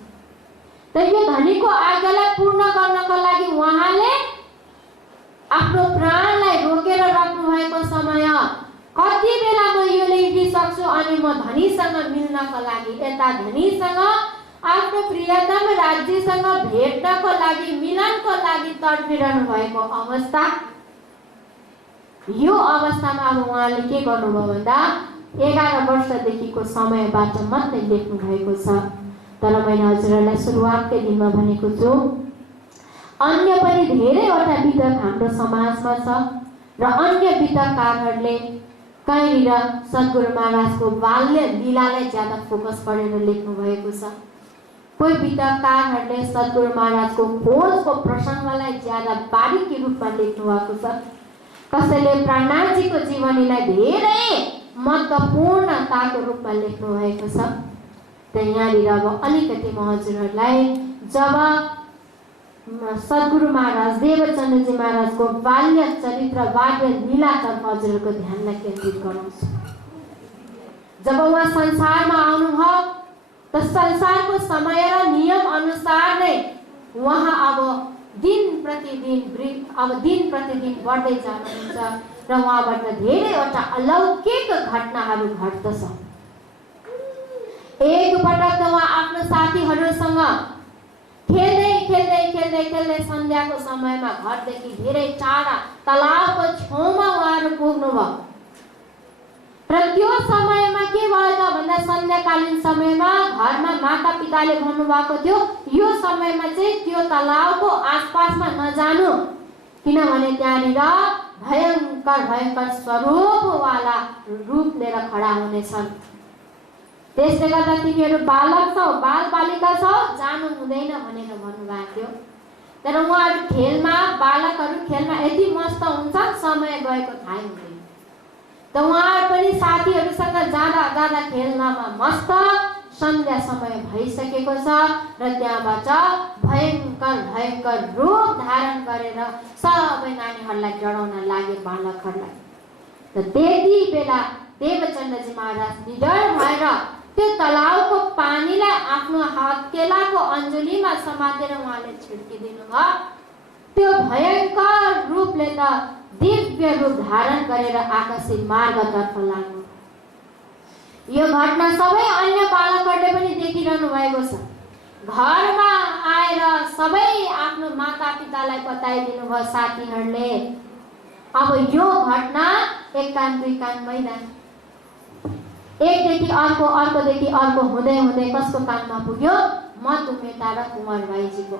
त यो धनीको आज्ञालाई पूर्ण गर्नको लागि उहाँले आफ्नो प्राणलाई रोकेर राख्नु भएको समय कति बेला म यो लेखिसक्छु अनि म धनीसँग मिल्नको लागि, यता धनीसँग आफ्नो प्रियतम राज्यसँग भेट्नको लागि, मिलनको लागि तडपिरहनु भएको अवस्था, यो अवस्थामा अब उहाँले के गर्नुभयो भन्दा 11 वर्षदेखिको समयबाट मात्रै लेख्नु भएको छ। तर मैले हजुरहरूलाई सुरुवातकै दिनमा भनेको छु, अन्य पनि धेरैवटा वितक हाम्रो समाजमा छ र अन्य वितककारहरूले कहीँनिर सद्गुरु महाराजको बाल्य लीलालाई ज्यादा फोकस गरेर लेख्नु भएको छ। कोही वितककारहरूले सद्गुरु महाराजको खोजको प्रसङ्गलाई ज्यादा बारीकी रूपमा लेख्नु भएको छ। कसैले प्राणनाथजीको जीवनीलाई धेरै महत्त्वपूर्णताको रूपमा लेख्नु भएको छ। त यहाँनिर अब अलिकति म हजुरहरूलाई जब सद्गुरु महाराज देवचन्द्रजी महाराजको बाल्य चरित्र, बाल्य लीलातर्फ हजुरहरूको ध्यानलाई केन्द्रित गराउँछु। जब उहाँ संसारमा आउनुभयो त संसारको समय र नियम अनुसार नै उहाँ अब दिन प्रतिदिन बढ्दै जानुहुन्छ र उहाँबाट धेरैवटा अलौकिक घटनाहरू घट्दछ। एक पटक त उहाँ आफ्नो साथीहरूसँग खेल्दै सन्ध्याको समयमा घरदेखि धेरै टाढा तलाबको छेउमा उहाँहरू पुग्नुभयो र त्यो समयमा के भयो त भन्दा सन्ध्याकालीन समयमा घरमा माता पिताले भन्नुभएको थियो यो समयमा चाहिँ त्यो तलाबको आसपासमा नजानु, किनभने त्यहाँनिर भयङ्कर स्वरूपवाला रूप लिएर खडा हुनेछन्। त्यसले गर्दा तिमीहरू बालक छौ, बाल बालिका छौ, जानु हुँदैन भनेर भन्नुभएको थियो। तर उहाँहरू खेलमा, बालकहरू खेलमा यति मस्त हुन्छ समय गएको थाहै हुँदैन। त उहाँहरू पनि साथीहरूसँग जाँदा खेल्नमा मस्त, सन्ध्या समय भइसकेको छ र त्यहाँबाट भयङ्कर रूप धारण गरेर सबै नानीहरूलाई डराउन लागे बालकहरूलाई। त त्यति बेला देवचन्द्रजी महाराज निडर भएर त्यो तलाउको पानीलाई आफ्नो हत्केलाको अञ्जुलीमा समातेर उहाँले छिड्किदिनु भयो। त्यो भयङ्कर रूपले त दिव्य रूप धारण गरेर आकाशी मार्गतर्फ लाग्नु। यो घटना सबै अन्य बालकहरूले पनि देखिरहनु भएको छ। घरमा आएर सबै आफ्नो माता पितालाई बताइदिनु भयो साथीहरूले। अब यो घटना एक कान दुई कान मैदान, एकदेखि अर्को, अर्कोदेखि अर्को हुँदै कसको कानमा पुग्यो? मधुमेता र कुमार भाइजीको।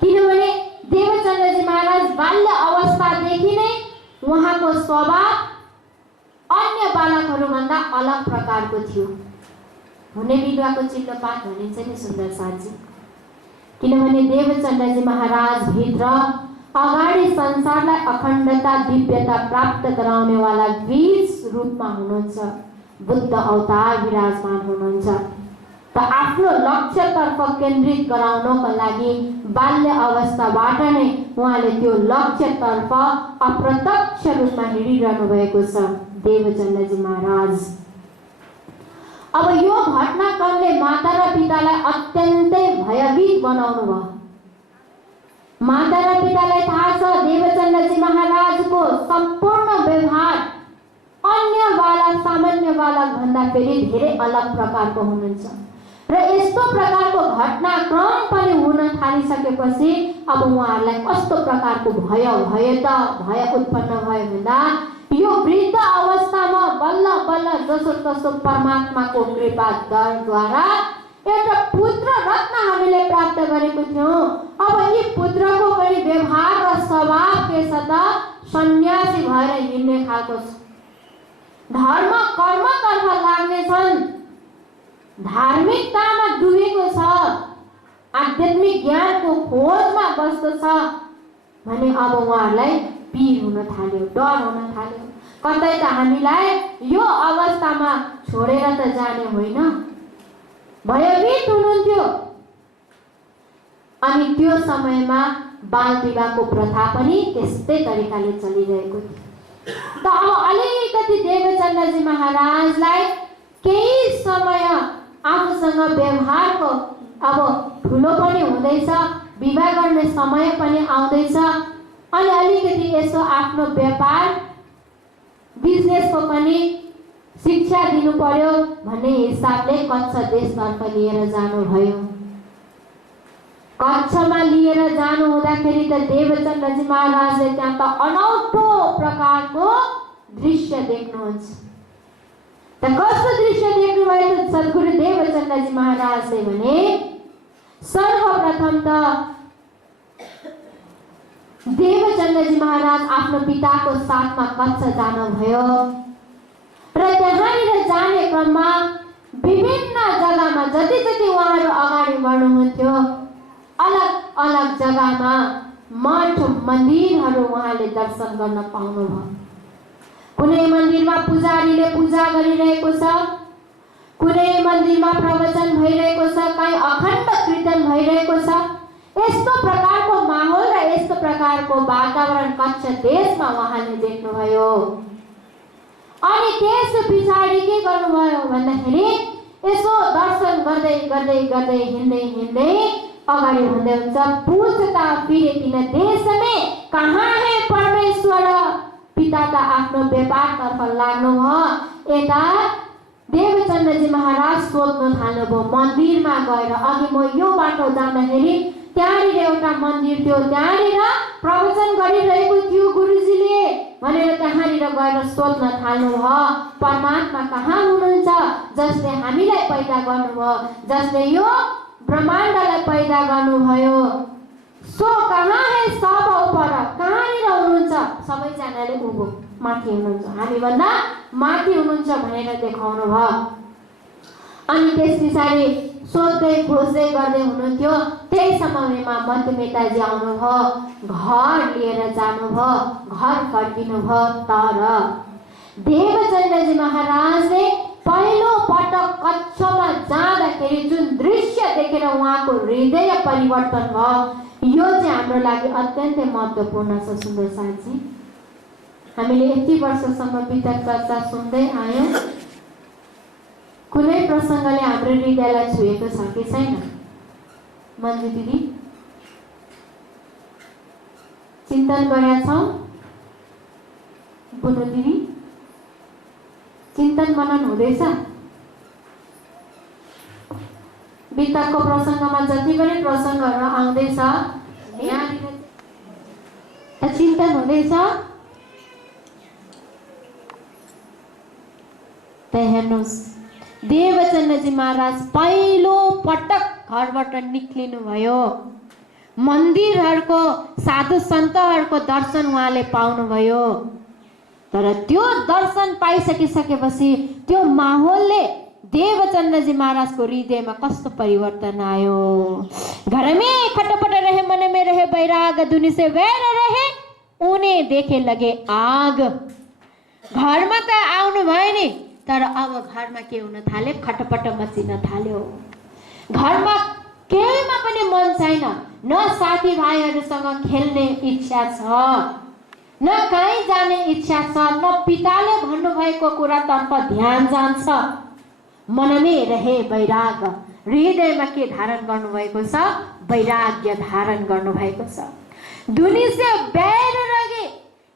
किनभने देवचन्द्रजी महाराज बाल्य अवस्थादेखि नै उहाँको स्वभाव अन्य बालकहरूभन्दा अलग प्रकारको थियो। हुने बिरुवाको चिल्लो पात भनिन्छ नि सुन्दर साथजी। किनभने देवचन्द्रजी महाराज भित्र अगाडि संसारलाई अखण्डता दिव्यता प्राप्त गराउनेवाला बीज रूपमा हुनुहुन्छ, बुद्ध अवतार विराजमान हुनुहुन्छ। त आफ्नो लक्ष्यतर्फ केन्द्रित गराउनको लागि बाल्य अवस्थाबाट नै उहाँले त्यो लक्ष्यतर्फ अप्रत्यक्ष रूपमा हिँडिरहनु भएको छ देवचन्द्रजी महाराज। अब यो घटनाक्रमले माता र पितालाई अत्यन्तै भयभीत बनाउनु भयो। माता र पितालाई थाहा छ देवचन्द्रजी महाराजको सम्पूर्ण व्यवहार अन्य बालक सामान्य बालक भन्दा फेरि धेरै अलग प्रकारको हुनुहुन्छ र यस्तो प्रकारको घटनाक्रम पनि हुन थालिसकेपछि अब उहाँहरूलाई कस्तो प्रकारको भय उत्पन्न भयो भन्दा यो वृद्ध अवस्थामा बल्ल बल्ल जसो तसो परमात्माको कृपाद्वारा एउटा पुत्र रत्न हामीले प्राप्त गरेको थियौँ। अब यी पुत्रको पनि व्यवहार र स्वभाव के छ त सन्यासी भएर हिँड्ने खालको छ। धर्म कर्मतर्फ लाग्ने छन्, धार्मिकतामा डुबेको छ, आध्यात्मिक ज्ञानको खोजमा बस्दो छ भने अब उहाँहरूलाई पीर हुन थाल्यो, डर हुन थाल्यो। कतै त हामीलाई यो अवस्थामा छोडेर त जाने होइन, भयभीत हुनुहुन्थ्यो। अनि त्यो समयमा बाल विवाहको प्रथा पनि त्यस्तै तरिकाले चलिरहेको थियो। त अब अलिकति देवचन्द्रजी महाराजलाई केही समय आफूसँग व्यवहारको अब ठुलो पनि हुँदैछ, विवाह गर्ने समय पनि आउँदैछ, अनि अलिकति यसो आफ्नो व्यापार बिजनेसको पनि शिक्षा दिनु पर्यो भन्ने हिसाबले कच्छ देशतर्फ लिएर जानुभयो। कच्छमा लिएर जानु हुँदाखेरि त देवचन्द्रजी महाराजले त्यहाँ त अनौठो प्रकारको दृश्य देख्नुहुन्छ। त कस्तो दृश्य देख्नुभयो त सद्गुरु देवचन्द्रजी महाराजले भने सर्वप्रथम त देवचन्द्रजी महाराज आफ्नो पिताको साथमा कच्छ जानुभयो र त्यहाँनिर जाने क्रममा विभिन्न जग्गामा जति जति उहाँहरू अगाडि बढ्नुहुन्थ्यो अलग अलग जग्गामा मठ मन्दिरहरू उहाँले दर्शन गर्न पाउनुभयो। कुनै मन्दिरमा पुजारीले पूजा गरिरहेको छ, कुनै मन्दिरमा प्रवचन भइरहेको छ, कहीँ अखण्ड कीर्तन भइरहेको छ। यस्तो प्रकारको माहौल र यस्तो प्रकारको वातावरण कच्छ देशमा उहाँले देख्नुभयो। अनि त्यस पछाडि के गर्नुभयो भन्दाखेरि यसो दर्शन गर्दै गर्दै गर्दै हिँड्दै अगाडि हुँदै हुन्छ पूछता फिरे तीन देश में कहाँ है परमेश्वर। पिता त आफ्नो व्यापारतर्फ लाग्नुभयो। यता देवचन्द्रजी महाराज सोध्न थाल्नुभयो मन्दिरमा गएर। अघि म यो बाटो जाँदाखेरि त्यहाँनिर एउटा मन्दिर थियो, त्यहाँनिर प्रवचन गरिरहेको थियो गुरुजीले भनेर त्यहाँनिर गएर सोध्न थाल्नुभयो परमात्मा कहाँ हुनुहुन्छ जसले हामीलाई पैदा गर्नुभयो, जसले यो ब्रह्माण्डलाई पैदा गर्नुभयो। सो कहाँ है सब ऊपर, कहाँनिर हुनुहुन्छ? सबैजनाले उँभो माथि हुनुहुन्छ, हामीभन्दा माथि हुनुहुन्छ भनेर देखाउनु भयो। अनि त्यस पछाडि सोध्दै खोज्दै गर्दै हुनुहुन्थ्यो। त्यही समयमा मध्यमेताजी आउनुभयो, घर लिएर जानुभयो, घर फर्किनुभयो। तर देवचन्द्रजी महाराजले पहिलो पटक कच्छमा जाँदाखेरि जुन दृश्य देखेर उहाँको हृदय परिवर्तन भयो यो चाहिँ हाम्रो लागि अत्यन्तै महत्त्वपूर्ण छ। सुन्दर साथी, हामीले यति वर्षसम्म वितक चर्चा सुन्दै आयौँ, कुनै प्रसङ्गले हाम्रो हृदयलाई छुएको छ कि छैन? मन्जु दिदी चिन्तन गरेका छौँ? बुनु दिदी चिन्तन मनन हुँदैछ? वितकको प्रसङ्गमा जति पनि प्रसङ्गहरू आउँदैछ यहाँनिर चिन्तन हुँदैछ? त हेर्नुहोस्, देवचन्द्रजी महाराज पहिलो पटक घरबाट निक्लिनु भयो। मन्दिरहरूको साधु सन्तहरूको दर्शन उहाँले पाउनुभयो। तर त्यो दर्शन पाइसकिसकेपछि त्यो माहौलले देवचन्द्रजी महाराज को हृदय में कस्तो परिवर्तन आयो। घर में खटपट रहे, मन में रहे बैराग, दुनि से वैर रहे, उन्हें देखे लगे आग। घर में तो आउनु भयो नि, तर अब घर में के हुन थाल्यो, खटपट मचिन थाल्यो। घर में केहीमा पनि मन छैन, न साथीभाइहरूसँग खेल्ने इच्छा छ, न कहीँ जाने इच्छा छ, न पिताले भन्नुभएको कुरातर्फ ध्यान जान्छ। मनमै रहे वैराग। हृदयमा के धारण गर्नुभएको छ? वैराग्य धारण गर्नुभएको छ। दुनि से बैर रहे।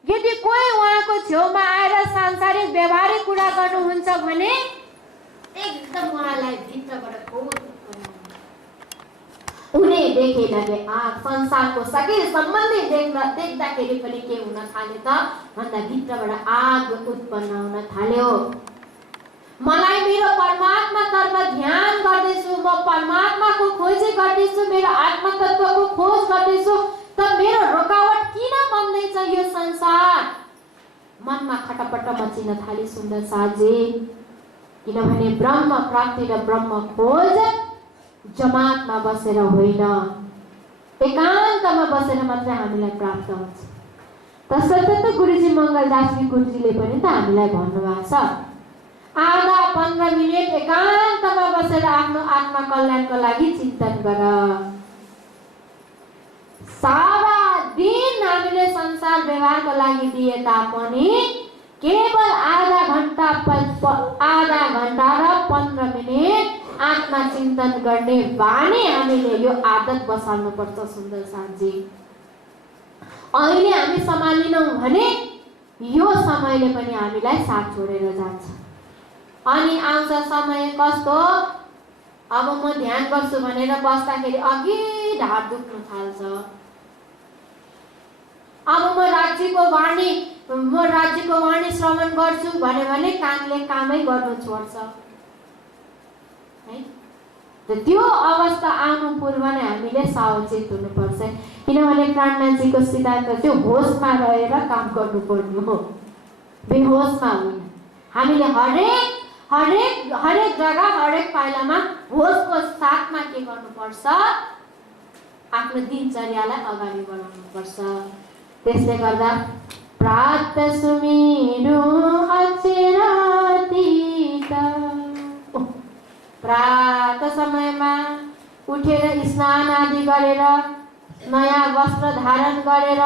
यदि कोही उहाँको छेउमा आएर सांसारिक व्यवहारिक कुरा गर्नुहुन्छ भने एकदम उहाँलाई भित्रबाट क्रोध उत्पन्न हुन्छ। उनी देखे लगे आग। संसारको सबै सम्बन्धी देख्दाखेरि पनि के हुन थाल्यो त भन्दा भित्रबाट आग उत्पन्न हुन थाल्यो। मलाई मेरो परमात्मा तर्फ ध्यान गर्दैछु, म परमात्माको खोजी गर्दैछु, मेरो आत्म तत्वको खोज गर्दैछु, त मेरो रोकावट किन बन्दैछ यो संसार? मनमा खटपट मचिन थाली सुन्दर साथजी। किनभने ब्रह्म प्राप्ति र ब्रह्म खोज जमातमा बसेर होइन, एकान्तमा बसेर मात्रै हामीलाई प्राप्त हुन्छ। तसर्थ त गुरुजी मङ्गलदासजी गुरुजीले पनि त हामीलाई भन्नुभएको छ, आधा 15 मिनट एकान्तमा बसेर आफ्नो आत्मा कल्याणको लागि चिन्तन गर। सारा दिन हामीले संसार व्यवहारको लागि दिए तापनि केवल आधा घण्टा र 15 मिनट आत्मा चिन्तन गर्ने बानी हामीले यो आदत बसाल्नु पर्छ सुन्दर साथजी। अहिले हामी सम्हालिनौं भने यो समयले पनि हामीलाई साथ छोडेर जान्छ। अनि आउँछ समय कस्तो, अब म ध्यान गर्छु भनेर बस्दाखेरि अघि ढाड दुख्न थाल्छ। अब म राज्यको वाणी श्रवण गर्छु भने कानले कामै गर्नु छोड्छ है। त्यो अवस्था आउनु पूर्व नै हामीले सावचेत हुनुपर्छ। किनभने प्राणनाथजीको सिद्धान्त त्यो होसमा रहेर काम गर्नुपर्ने हो, बेहोसमा होइन। हामीले हरेक जग्गा हरेक पाइलामा होसको साथमा के गर्नुपर्छ? आफ्नो दिनचर्यालाई अगाडि बढाउनुपर्छ। त्यसले गर्दा प्रात सुमिरु अचेरातीत, प्रात समयमा उठेर स्नान आदि गरेर नयाँ वस्त्र धारण गरेर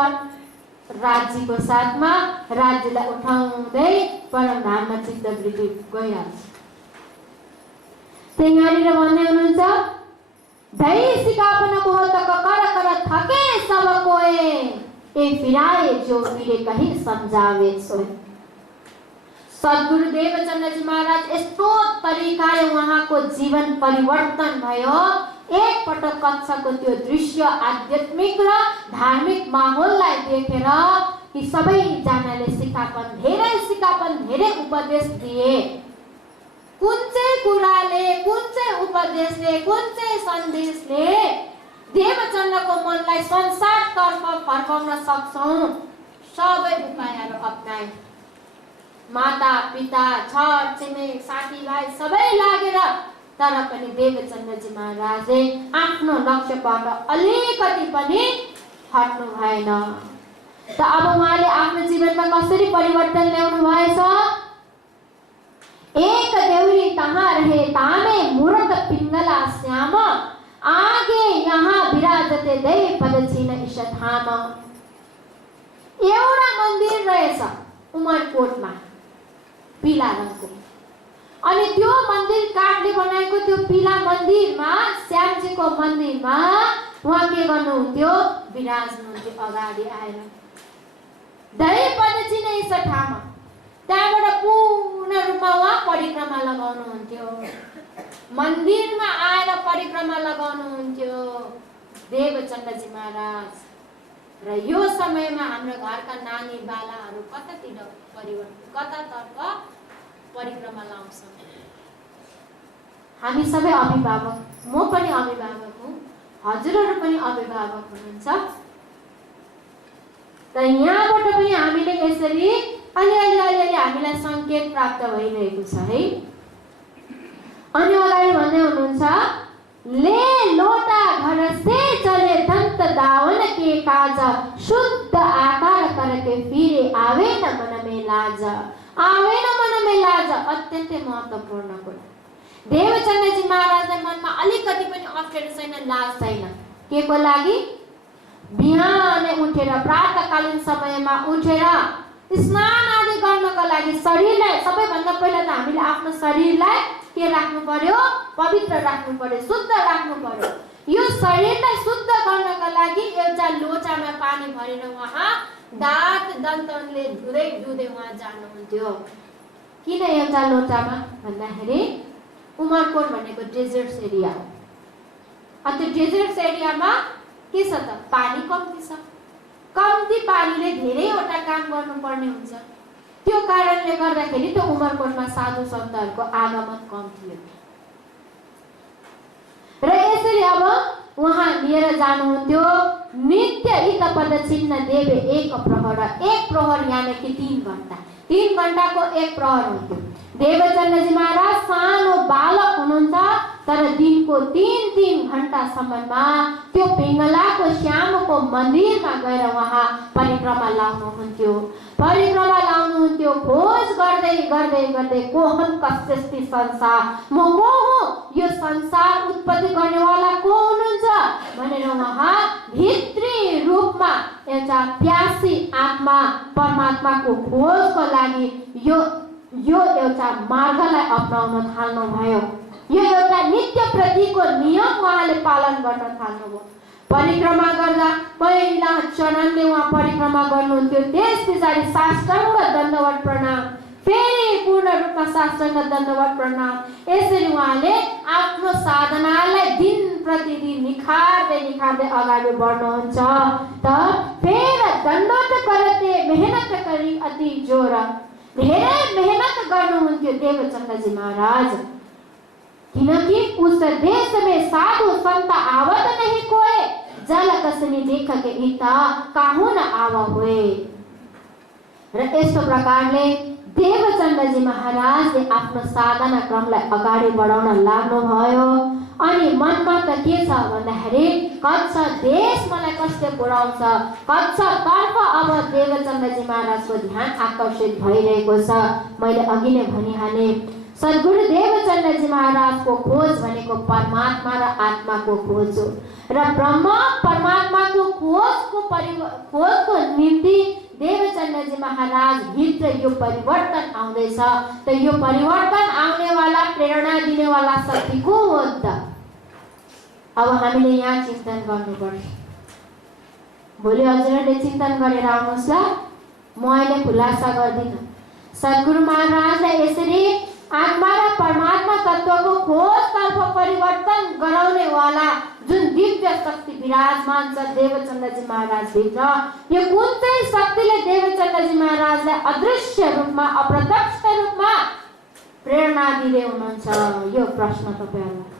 राज्यको साथमा राज्यलाई उठाउँदै परमधाममा चित्तवृत्ति गइहाल्छ। त्यहाँनिर भन्दै हुनुहुन्छ, धै सिकापन बहुत कर थके सब कोए, ए फिराए जो मिले कहीं समझावे सोए। सद्गुरु देवचन्द्रजी महाराज यस्तो तरिकाले उहाँको जीवन परिवर्तन भयो। एक पटक कक्षाको त्यो दृश्य आध्यात्मिक र धार्मिक माहौललाई देखेर कि सबैजनाले सिकापन धेरै उपदेश दिए। कुन चाहिँ कुराले, कुन चाहिँ उपदेशले, कुन चाहिँ सन्देशले देवचन्द्रको मनलाई संसारतर्फ फर्काउन सक्छौं, सबै उपायहरू अपनाए। माता पिता छर छिमेक साथीभाइ सबै लागेर, तर पनि देवचन्द्रजी महाराजले आफ्नो लक्ष्यबाट अलिकति पनि हट्नु भएन। त अब उहाँले आफ्नो जीवनमा कसरी परिवर्तन ल्याउनु भएछ? एक देउरी तहाँ रहे तामे मूरत पिङ्गला श्याम, आगे यहाँ विराजते दैव पद छिन ईशधाम। एउटा मन्दिर रहेछ उमरकोटमा, पीला रङको। अनि त्यो मन्दिर काठले बनाएको त्यो पीला मन्दिरमा, श्यामजीको मन्दिरमा उहाँ के गर्नुहुन्थ्यो? विराज्नुहुन्थ्यो अगाडि आएर। दैव पद छिन ईशधाम, त्यहाँबाट पूर्ण रूपमा उहाँ परिक्रमा लगाउनुहुन्थ्यो। मन्दिरमा आएर परिक्रमा लगाउनुहुन्थ्यो देवचन्द्रजी महाराज। र यो समयमा हाम्रो घरका नानी बालाहरू कतातर्फ परिक्रमा लाउँछ। हामी सबै अभिभावक, म पनि अभिभावक हुँ, हजुरहरू पनि अभिभावक हुनुहुन्छ। त यहाँबाट पनि हामीले यसरी अलिअलि हामीलाई संकेत प्राप्त भइरहेको छ है। अनि अगाडि भन्दै हुनुहुन्छ ले लोटा घर से चले दंत दावन के काज शुद्ध आकार करके फिरे आवे न मन में लाज। आवे न मन में लाज अत्यन्तै महत्त्वपूर्ण कुरा। देवचन्द्रजी महाराजले मनमा अलिकति पनि अप्ठ्यारो छैन, लाज छैन। के को लागि? बिहानै उठेर प्रातःकालीन समयमा उठेर स्नान आदि गर्नको लागि शरीरलाई सबैभन्दा पहिला त हामीले आफ्नो शरीरलाई के राख्नु पर्यो? पवित्र राख्नु पर्यो, शुद्ध राख्नु पर्यो। यो शरीरलाई शुद्ध गर्नको लागि एउटा लोटामा पानी भरेर उहाँ दाँत दन्तले धुँदै धुँदै उहाँ जानुहुन्थ्यो। किन एउटा लोटामा भन्दाखेरि उमरकोट भनेको डेजर्ट एरिया हो। अनि त्यो डेजर्ट एरियामा के छ त? पानी कम्ती छ। कम्ती पानीले धेरैवटा काम गर्नुपर्ने हुन्छ। त्यो कारणले गर्दाखेरि त्यो उमरकोटमा साधु सन्तहरूको आगमन कम थियो र यसरी अब उहाँ लिएर जानुहुन्थ्यो। नित्य इत पद चिन्ह देवे एक प्रहर। एक प्रहर यानि कि 3 घण्टा। 3 घण्टाको एक प्रहर हुन्थ्यो। देवचन्द्रजी महाराज सानो बालक हुनुहुन्छ तर दिनको 3-3 घण्टासम्ममा त्यो पिङ्गलाको श्यामको मन्दिरमा गएर उहाँ परिक्रमा लाउनुहुन्थ्यो। परिक्रमा लाउनुहुन्थ्यो। खोज गर्दै गर्दै गर्दै कोहन कस्यस्ति संसार, म को हुँ? यो संसार उत्पत्ति गर्नेवाला को हुनुहुन्छ भनेर उहाँ भित्री रूपमा एउटा प्यासी आत्मा परमात्माको खोजको लागि यो एउटा मार्गलाई अपनाउन थाल्नुभयो। यो एउटा नित्य प्रतिको नियम उहाँले पालन गर्न थाल्नुभयो। परिक्रमा गर्दा पहिला चरणले उहाँ परिक्रमा गर्नुहुन्थ्यो, त्यस पछाडि साष्टाङ्ग दण्डवत प्रणाम, फेरि पूर्ण रूपमा साष्टाङ्ग दण्डवत प्रणाम। यसरी उहाँले आफ्नो साधनालाई दिन प्रतिदिन निखार्दै निखार्दै अगाडि बढ्नुहुन्छ। त फेरि दण्डवत करते मेहनत गरी अति जोर, धेरै मेहनत गर्नुहुन्थ्यो देवचन्द्रजी महाराज। किनकि उस देश में साधु संत आवत नहीं कोए, जल कसनी देख के हिता काहु न आवा हुए। र यस्तो प्रकारले देवचन्द्रजी महाराजले आफ्नो साधना क्रमलाई अगाडि बढाउन लाग्नुभयो। अनि मनमा त के छ भन्दाखेरि कच्छ देश मलाई कसले पुर्याउँछ, कच्छ तर्फ अब देवचन्द्रजी महाराजको ध्यान आकर्षित भइरहेको छ। मैले अघि नै भनिहाले, सद्गुरु देवचन्द्रजी महाराजको खोज भनेको परमात्मा र आत्माको खोज हो र ब्रह्म परमात्माको खोजको निम्ति देवचन्द्रजी महाराज भित्र यो परिवर्तन आउँदैछ। त यो परिवर्तन आउनेवाला प्रेरणा दिनेवाला शक्ति को हो त? अब हामीले यहाँ चिन्तन गर्नुपर्छ। भोलि हजुरहरूले चिन्तन गरेर आउनुहोस् ल, म अहिले खुलासा गर्दिनँ। सद्गुरु महाराजलाई यसरी आत्मा र परमात्मा तत्त्वको खोजतर्फ परिवर्तन गराउने वाला जुन दिव्य शक्ति विराजमान छ देवचन्द्रजी महाराज भित्र, यो कुन चाहिँ शक्तिले देवचन्द्रजी महाराजलाई अदृश्य रूपमा अप्रत्यक्ष रूपमा प्रेरणा दिँदै हुनुहुन्छ? यो प्रश्न तपाईहरुलाई।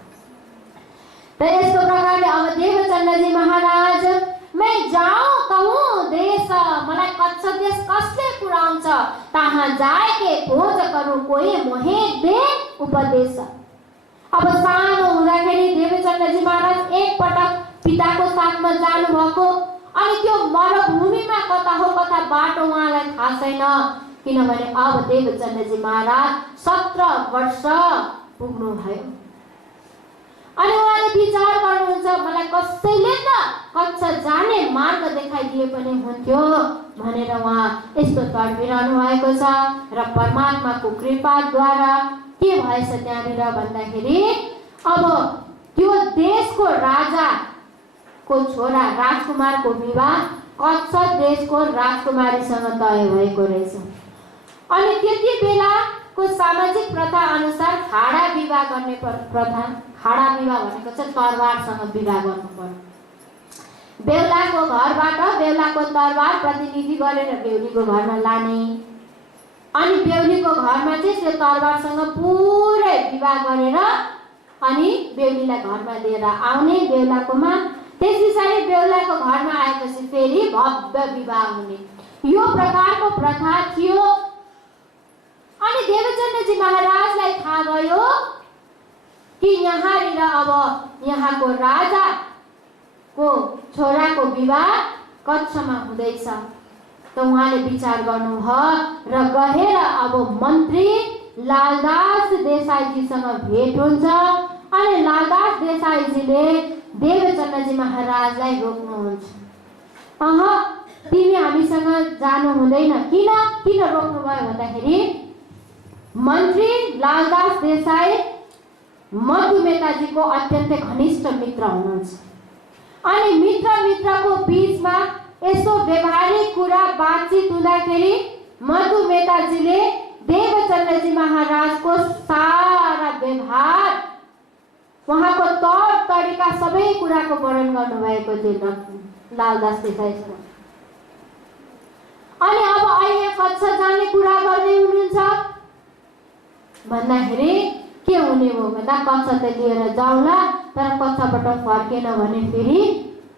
त यस्तो प्रकारले अब देवचन्द्रजी महाराज मैं जाऊं कहूं देश, मलाई कच्छ देश कसले पुर्याउँछ? तहाँ जाएके खोज करूं कोही मोहे दे उपदेश। अब सानो हुँदाखेरि देवचन्द्रजी महाराज एक पटक पिताको साथमा जानु भएको, अनि त्यो मरुभूमिमा कता हो कता बाटो उहाँलाई थाहा छैन। किनभने अब देवचन्द्रजी महाराज 17 वर्ष पुग्नु भयो। अनि उहाँले विचार गर्नुहुन्छ, मलाई कसैले त कच्छ जाने मार्ग देखाइदिए पनि हुन्थ्यो भनेर उहाँ यस्तो तडपिरहनु भएको छ। र परमात्माको कृपाद्वारा के भएछ त्यहाँनिर भन्दाखेरि अब त्यो देशको राजाको छोरा राजकुमारको विवाह कच्छ देशको राजकुमारीसँग तय भएको रहेछ। अनि त्यति बेलाको सामाजिक प्रथा अनुसार खाडा विवाह गर्ने प्रथा, खाडा विवाह भनेको चाहिँ तरवारसँग विवाह गर्नु पर्यो। बेहुलाको घरबाट बेहुलाको तरवार प्रतिनिधि गरेर बेहुलीको घरमा लाने, अनि बेहुलीको घरमा चाहिँ त्यो तरवारसँग पुरै विवाह गरेर अनि बेहुलीलाई घरमा लिएर आउने बेहुलाकोमा। त्यस पछाडि बेहुलाको घरमा आएपछि फेरि भव्य विवाह हुने, यो प्रकारको प्रथा थियो। अनि देवचन्द्रजी महाराजलाई थाहा भयो कि यहाँनिर अब यहाँको राजाको छोराको विवाह कक्षमा हुँदैछ। त उहाँले विचार गर्नुभयो र गएर अब मन्त्री लालदास देसाईजीसँग भेट हुन्छ अनि लालदास देसाईजीले देवचन्द्रजी महाराजलाई रोक्नुहुन्छ। तिमी हामीसँग जानु हुँदैन। किन रोक्नुभयो भन्दाखेरि मन्त्री लालदास देसाई मधुमेताजीको अत्यन्तै घनिष्ठ मित्र हुनुहुन्छ अनि मित्रको बीचमा यसो व्यवहारिक कुरा बातचित हुँदाखेरि मधुमेताजीले देवचन्द्रजी महाराजको सारा व्यवहार उहाँको तौर तरिका सबै कुराको वर्णन गर्नुभएको थियो लालदास देसाईसँग। अनि अब अहिले कक्षा जाने कुरा गर्दै हुनुहुन्छ भन्दाखेरि के हुने हो भन्दा कक्षा त लिएर जाउँला तर कक्षाबाट फर्केन भने फेरि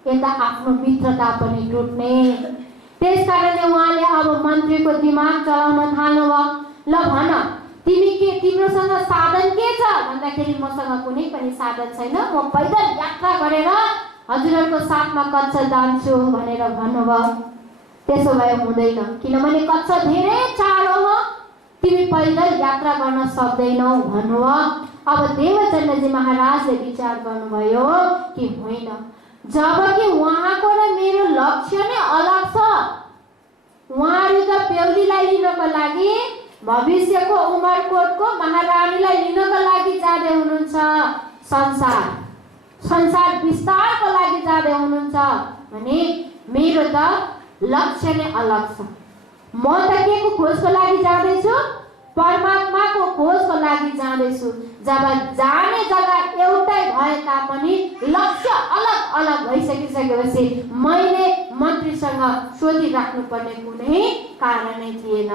यता आफ्नो मित्रता पनि टुट्ने। त्यसकारणले उहाँले अब मन्त्रीको दिमाग चलाउन थाल्नुभयो। ल भन तिम्रोसँग साधन के छ भन्दाखेरि मसँग कुनै पनि साधन छैन, म पैदल यात्रा गरेर हजुरहरूको साथमा कक्षा जान्छु भनेर भन्नुभयो। त्यसो भए हुँदैन किनभने कक्षा धेरै टाढो हो, तिमी पैदल यात्रा गर्न सक्दैनौ भन्नुभयो। अब देवचन्द्रजी महाराजले विचार गर्नुभयो कि होइन, जबकि उहाँको र मेरो लक्ष्य नै अलग छ। उहाँहरू त बेहुलीलाई लिनको लागि भविष्यको उमरकोटको महारानीलाई लिनको लागि जाँदै हुनुहुन्छ, संसार विस्तारको लागि जाँदै हुनुहुन्छ भने मेरो त लक्ष्य नै अलग छ। म त के को खोजको लागि जाँदैछु? परमात्माको खोजको लागि जाँदैछु। जब जाने जग्गा एउटै भए तापनि लक्ष्य अलग अलग भइसकिसकेपछि मैले मन्त्रीसँग सोधिराख्नु पर्ने कुनै कारणै थिएन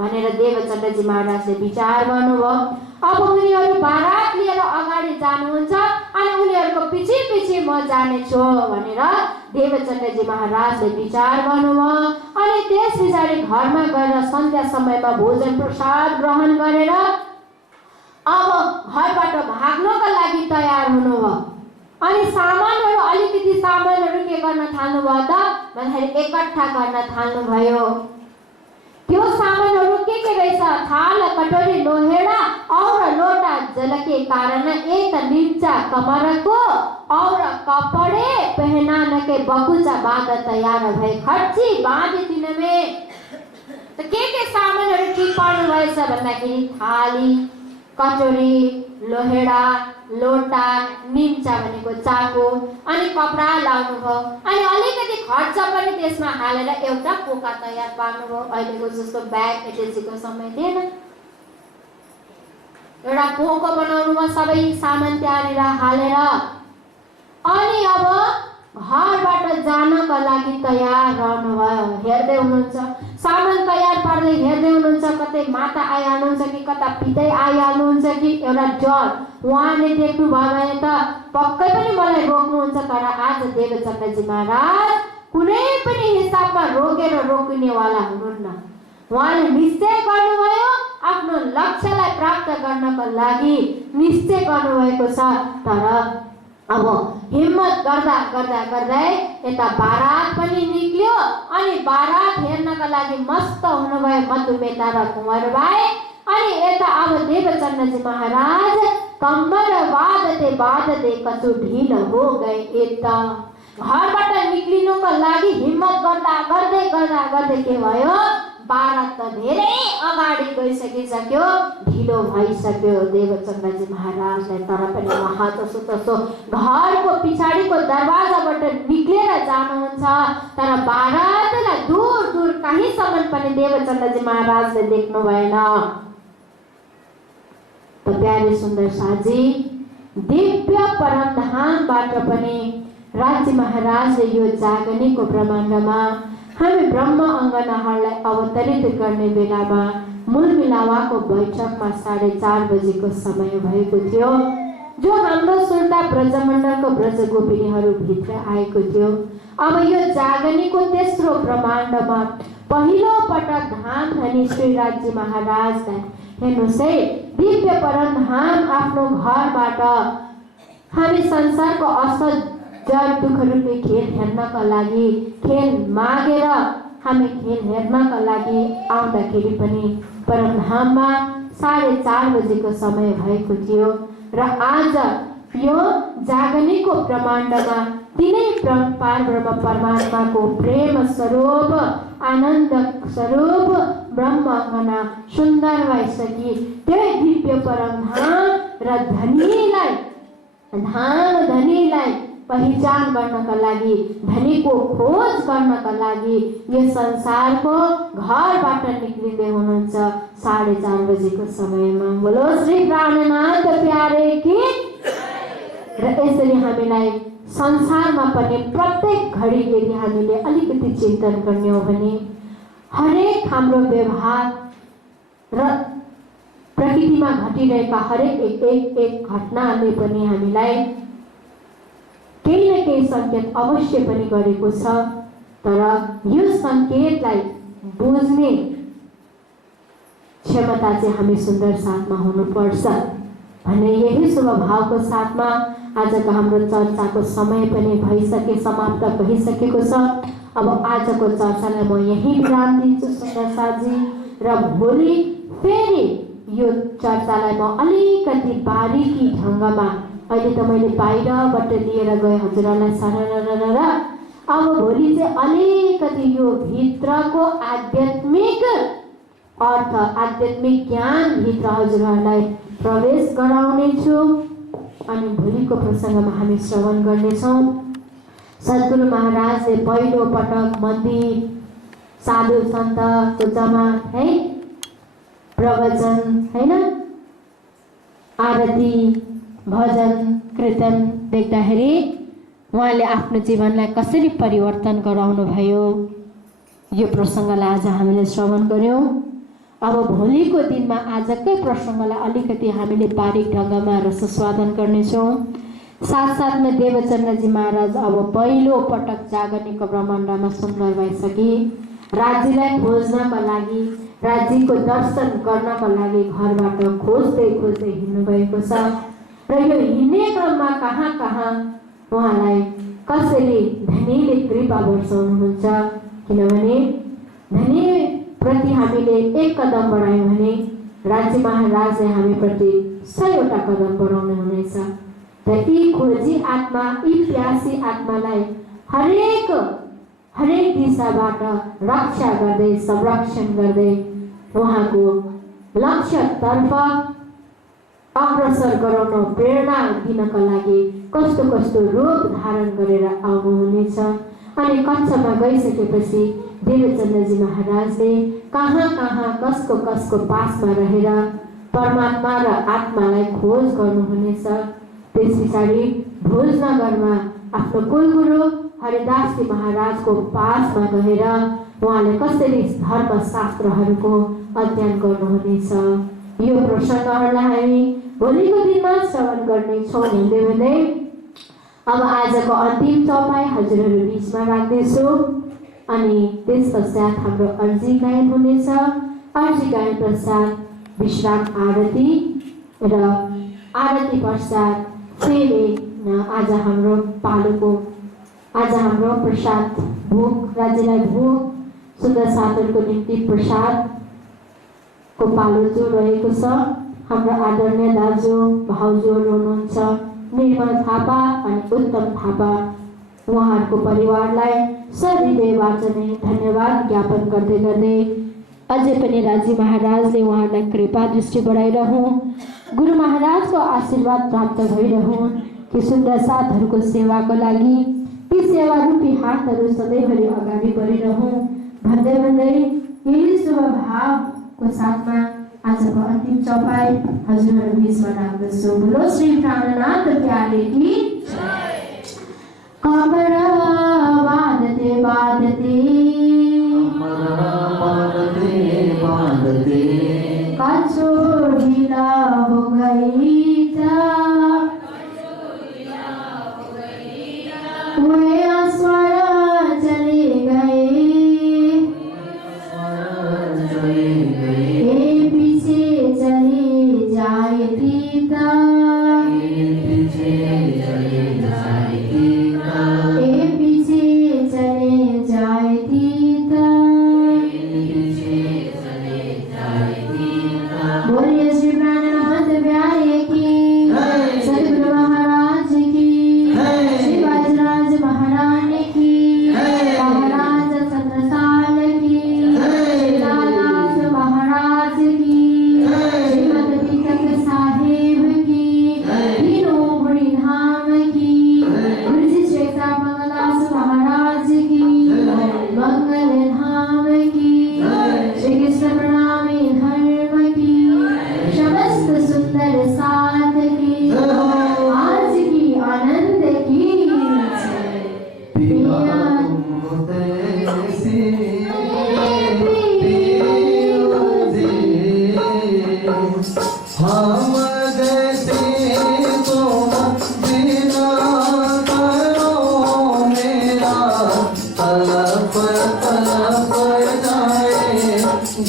भनेर देवचन्द्रजी महाराजले विचार गर्नुभयो। अब उनीहरू बारात लिएर अगाडि जानुहुन्छ अनि उनीहरूको पछि म जानेछु भनेर देवचन्द्रजी महाराजले विचार गर्नुभयो। अनि त्यस पछाडि घरमा गएर सन्ध्या समयमा भोजन प्रसाद ग्रहण गरेर अब घरबाट भाग्नको लागि तयार हुनुभयो। अनि अलिकति सामानहरू के गर्न थाल्नुभयो त भन्दाखेरि एकट्ठा गर्न थाल्नुभयो। त्यो सामानहरू के रहेछ? थाल, कटोरी, लोहेड़ा और लोटा जल के कारण एक नीचा कमर को और कपड़े पहनाने के बकुचा बांध तैयार भए खर्ची बांध तिनमे। तो के सामानहरू ठिक पार्नु भएछ भन्दाखेरि थाली, कटोरी, लोहेड़ा, लोटा, निम्चा भनेको चाको अनि कपडा लाउनु भयो। अनि अलिकति खर्च पनि त्यसमा हालेर एउटा पोका तयार पार्नु भयो। अहिलेको जस्तो ब्याग एटेन्सीको समय थिएन, एउटा पोको बनाउनु भयो सबै सामान त्यहाँनिर हालेर। अनि अब घरबाट जानको लागि तयार रहनुभयो। हेर्दै हुनुहुन्छ सामान तयार पार्दै हेर्दै हुनुहुन्छ, कतै माता आइहाल्नुहुन्छ कि कता पितै आइहाल्नुहुन्छ कि एउटा डर। उहाँले देख्नु भयो भने त पक्कै पनि मलाई रोक्नुहुन्छ, तर आज देवचन्द्रजी महाराज कुनै पनि हिसाबमा रोकिनेवाला हुनुहुन्न। उहाँले निश्चय गर्नुभयो, आफ्नो लक्ष्यलाई प्राप्त गर्नको लागि निश्चय गर्नुभएको छ। तर अब हिम्मत गर्दै यता बारात पनि निक्ल्यो अनि बारात हेर्नका लागि मस्त हुनुभयो मधुमेता र कुंवरबाई। अनि यता अब देवचन्द्रजी महाराज कम्बर बाँधते कछु ढिल हो गए। यता घरबाट निक्लिनुको लागि हिम्मत गर्दै के भयो, बारात त धेरै अगाडि गइसकिसक्यो, ढिलो भइसक्यो देवचन्द्रजी महाराजलाई। तर पनि उहाँ तसो घरको पछाडिको दरवाजाबाट निक्लेर जानुहुन्छ, तर बारातलाई दूर कहीँसम्म पनि देवचन्द्रजी महाराजले देख्नु भएन। त प्यारे सुन्दर साथी, दिव्य परमधामबाट पनि राज्य महाराजले यो जागनीको ब्रह्माण्डमा हामी ब्रह्म अङ्गनाहरूलाई अवतरित गर्ने बेलामा मूल मिलावाको बैठकमा 4:30 बजेको समय भएको थियो, जो हाम्रो सुर्ता ब्रजमण्डलको ब्रजगोपिनीहरू भित्र आएको थियो। अब यो जागनीको तेस्रो ब्रह्माण्डमा पहिलो पटक धाम धनी श्री राज्य महाराजलाई हेर्नुहोस् है, दिव्य परमधाम आफ्नो घरबाट हामी संसारको असल जड दुःख रूपी खेल हेर्नका लागि, खेल मागेर हामी खेल हेर्नका लागि आउँदाखेरि पनि परमधाममा 4:30 बजेको समय भएको थियो र आज यो जागनीको ब्रह्माण्डमा तिनै पारब्रह्म परमात्माको प्रेम स्वरूप, आनन्द स्वरूप ब्रह्मगणा सुन्दर भइसकी त्यही दिव्य परमधाम र धनीलाई पहिचान गर्नका लागि, धनीको खोज गर्नका लागि यो संसारको घरबाट निक्लिँदै हुनुहुन्छ 4:30 बजेको समयमा। बोलो श्री प्राणनाथ प्यारे की। र यसरी हामीलाई संसारमा पनि प्रत्येक घडी यदि हामीले अलिकति चिन्तन गर्ने हो भने हरेक हाम्रो व्यवहार र प्रकृतिमा घटिरहेका हरेक एक घटनाले पनि हामीलाई केही न केही सङ्केत अवश्य पनि गरेको छ। तर यो सङ्केतलाई बुझ्ने क्षमता चाहिँ हामी सुन्दर साथमा हुनुपर्छ भन्ने यही शुभ भावको साथमा आजको हाम्रो चर्चाको समय पनि समाप्त भइसकेको छ। अब आजको चर्चालाई म यही विराम दिन्छु सुन्दर साथजी, र भोलि फेरि यो चर्चालाई म अलिकति बारीकी ढङ्गमा, अहिले त मैले बाहिरबाट लिएर गएँ हजुरहरूलाई सरर, अब भोलि चाहिँ अलिकति यो भित्रको आध्यात्मिक अर्थ, आध्यात्मिक ज्ञान भित्र हजुरहरूलाई प्रवेश गराउने छु। अनि भोलिको प्रसङ्गमा हामी श्रवण गर्नेछौँ। सद्गुरु महाराजले पहिलो पटक मन्दिर, साधु सन्तको जमात है, प्रवचन हैन, आरती, भजन, कीर्तन देख्दाखेरि उहाँले आफ्नो जीवनलाई कसरी परिवर्तन गराउनु भयो, यो प्रसङ्गलाई आज हामीले श्रवण गर्यौँ। अब भोलिको दिनमा आजकै प्रसङ्गलाई अलिकति हामीले बारीक ढङ्गमा रसस्वादन गर्नेछौँ। साथसाथमा देवचन्द्रजी महाराज अब पहिलो पटक जागनीको ब्रह्माण्डमा सुन्दर भइसके राज्यलाई खोज्नका लागि, राज्यको दर्शन गर्नका लागि घरबाट खोज्दै हिँड्नुभएको छ। र यो हिँड्ने क्रममा कहाँ कहाँ उहाँलाई कसैले धनीले कृपा वर्षाउनुहुन्छ, किनभने धनी प्रति हामीले एक कदम बढायौँ भने राज्य महाराजले हामीप्रति 100वटा कदम बढाउनु हुनेछ। र यी खोजी आत्मा, यी प्यासी आत्मालाई हरेक दिशाबाट रक्षा गर्दै, संरक्षण गर्दै उहाँको लक्ष्यतर्फ अग्रसर गराउन प्रेरणा दिनका लागि कस्तो रूप धारण गरेर आउनुहुनेछ। अनि कक्षामा गइसकेपछि देवचन्द्रजी महाराजले कहाँ कसको पासमा रहेर परमात्मा र आत्मालाई खोज गर्नुहुनेछ। त्यस पछाडि भोजनगरमा आफ्नो कुलगुरु हरिदासजी महाराजको पासमा गएर उहाँले कसरी धर्मशास्त्रहरूको अध्ययन गर्नुहुनेछ। यो प्रसङ्गहरूलाई हामी भोलिको दिनमा श्रवण गर्नेछौँ भन्दै अब आजको अन्तिम चौपाई हजुरहरू बिचमा राख्दैछु। अनि त्यस पश्चात हाम्रो अर्जी गायन हुनेछ। अर्जी गायन पश्चात विश्राम आरती र आरती पश्चात फेरि आज हाम्रो प्रसाद भोग, राज्यलाई भोग, सुन्दर साथहरूको निम्ति प्रसादको पालो जो रहेको छ, हाम्रो आदरणीय दाजु भाउजूहरू हुनुहुन्छ निर्मल थापा अनि उत्तम थापा, उहाँहरूको परिवारलाई सहृदयबाट नै धन्यवाद ज्ञापन गर्दै अझै पनि राज्य महाराजले उहाँलाई कृपा दृष्टि बढाइरहूँ, गुरु महाराजको आशीर्वाद प्राप्त भइरहूँ कि सुन्दर साथहरूको सेवाको लागि ती सेवा रूपी हातहरू सधैँभरि अगाडि बढिरहूँ भन्दै यही शुभ भावको साथमा आजको अन्तिम चौपाई हजुरहरू बिचमा राख्दछु। बोलो श्री प्राणनाथ प्यारे की। कमरा बाँधते कच्छो ढीला हो गई था, वे स्वर चले गए, पीछे चले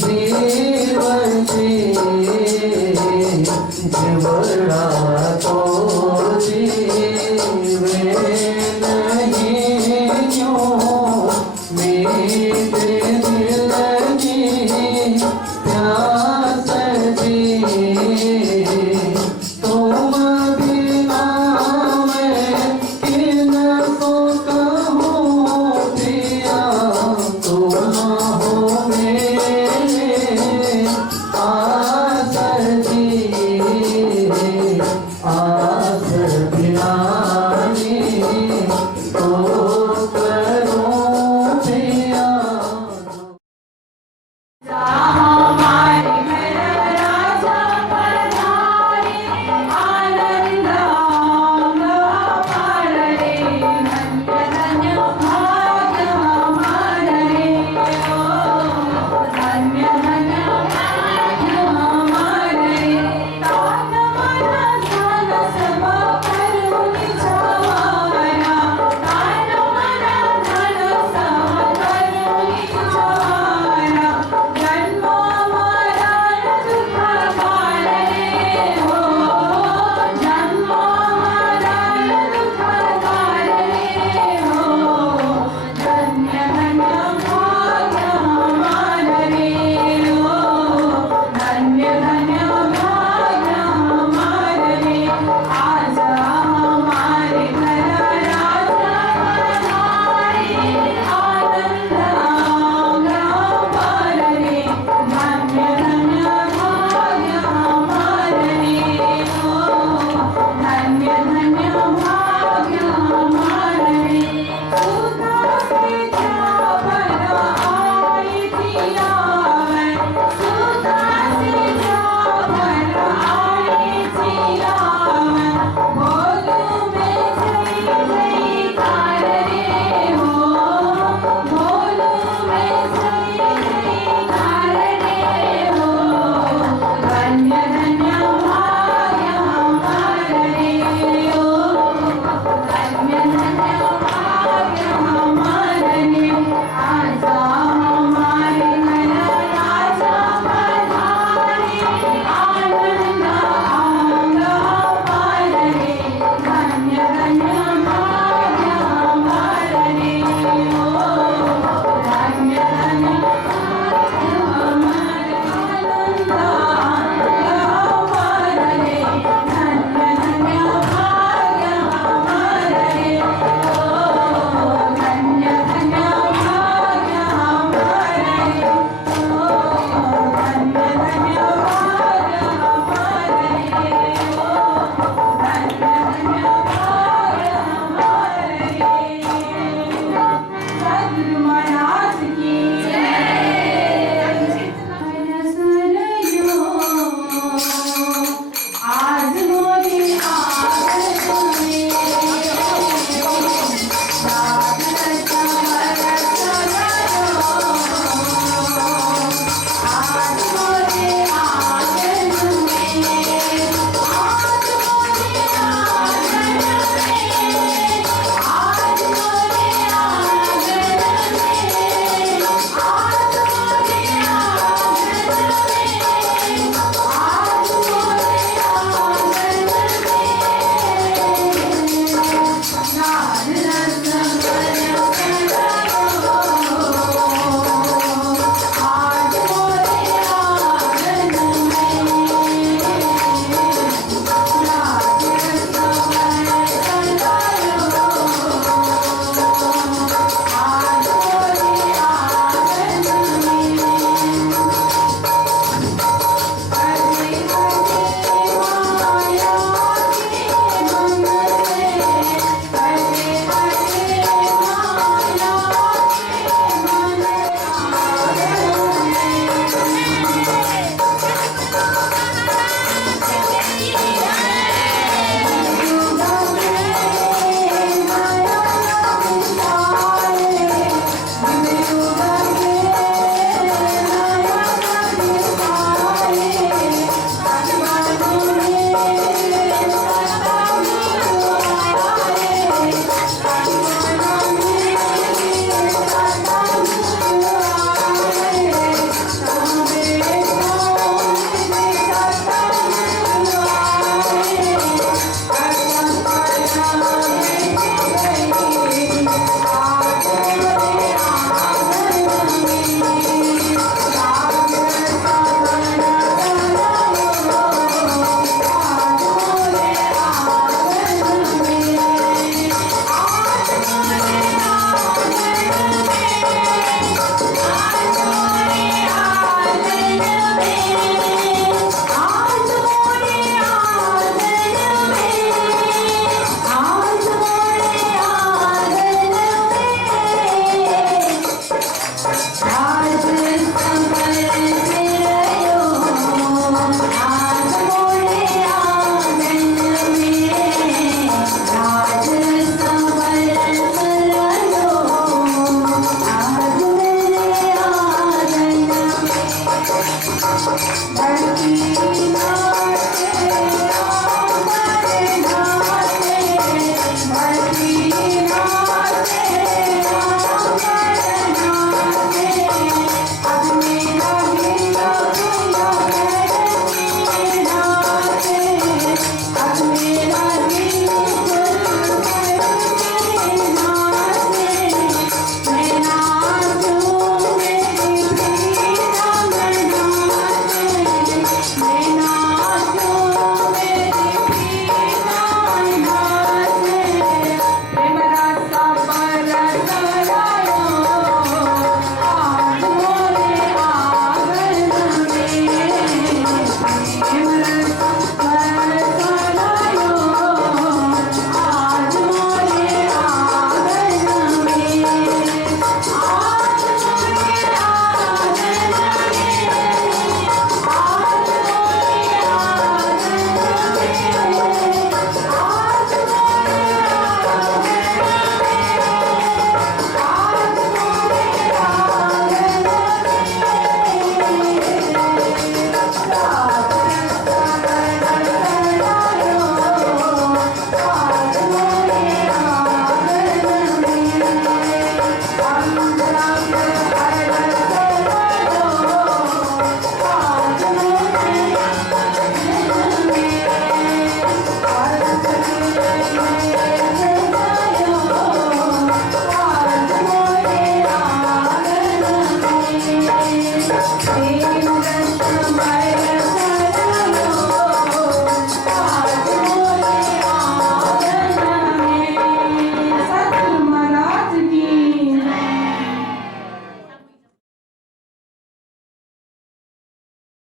जीवन जीवड़ा तो जीवे नहीं क्यों मेरे दिल की प्यास जी तुम बिना मैं किन को कहूँ पिया तुम हो मेरे धरती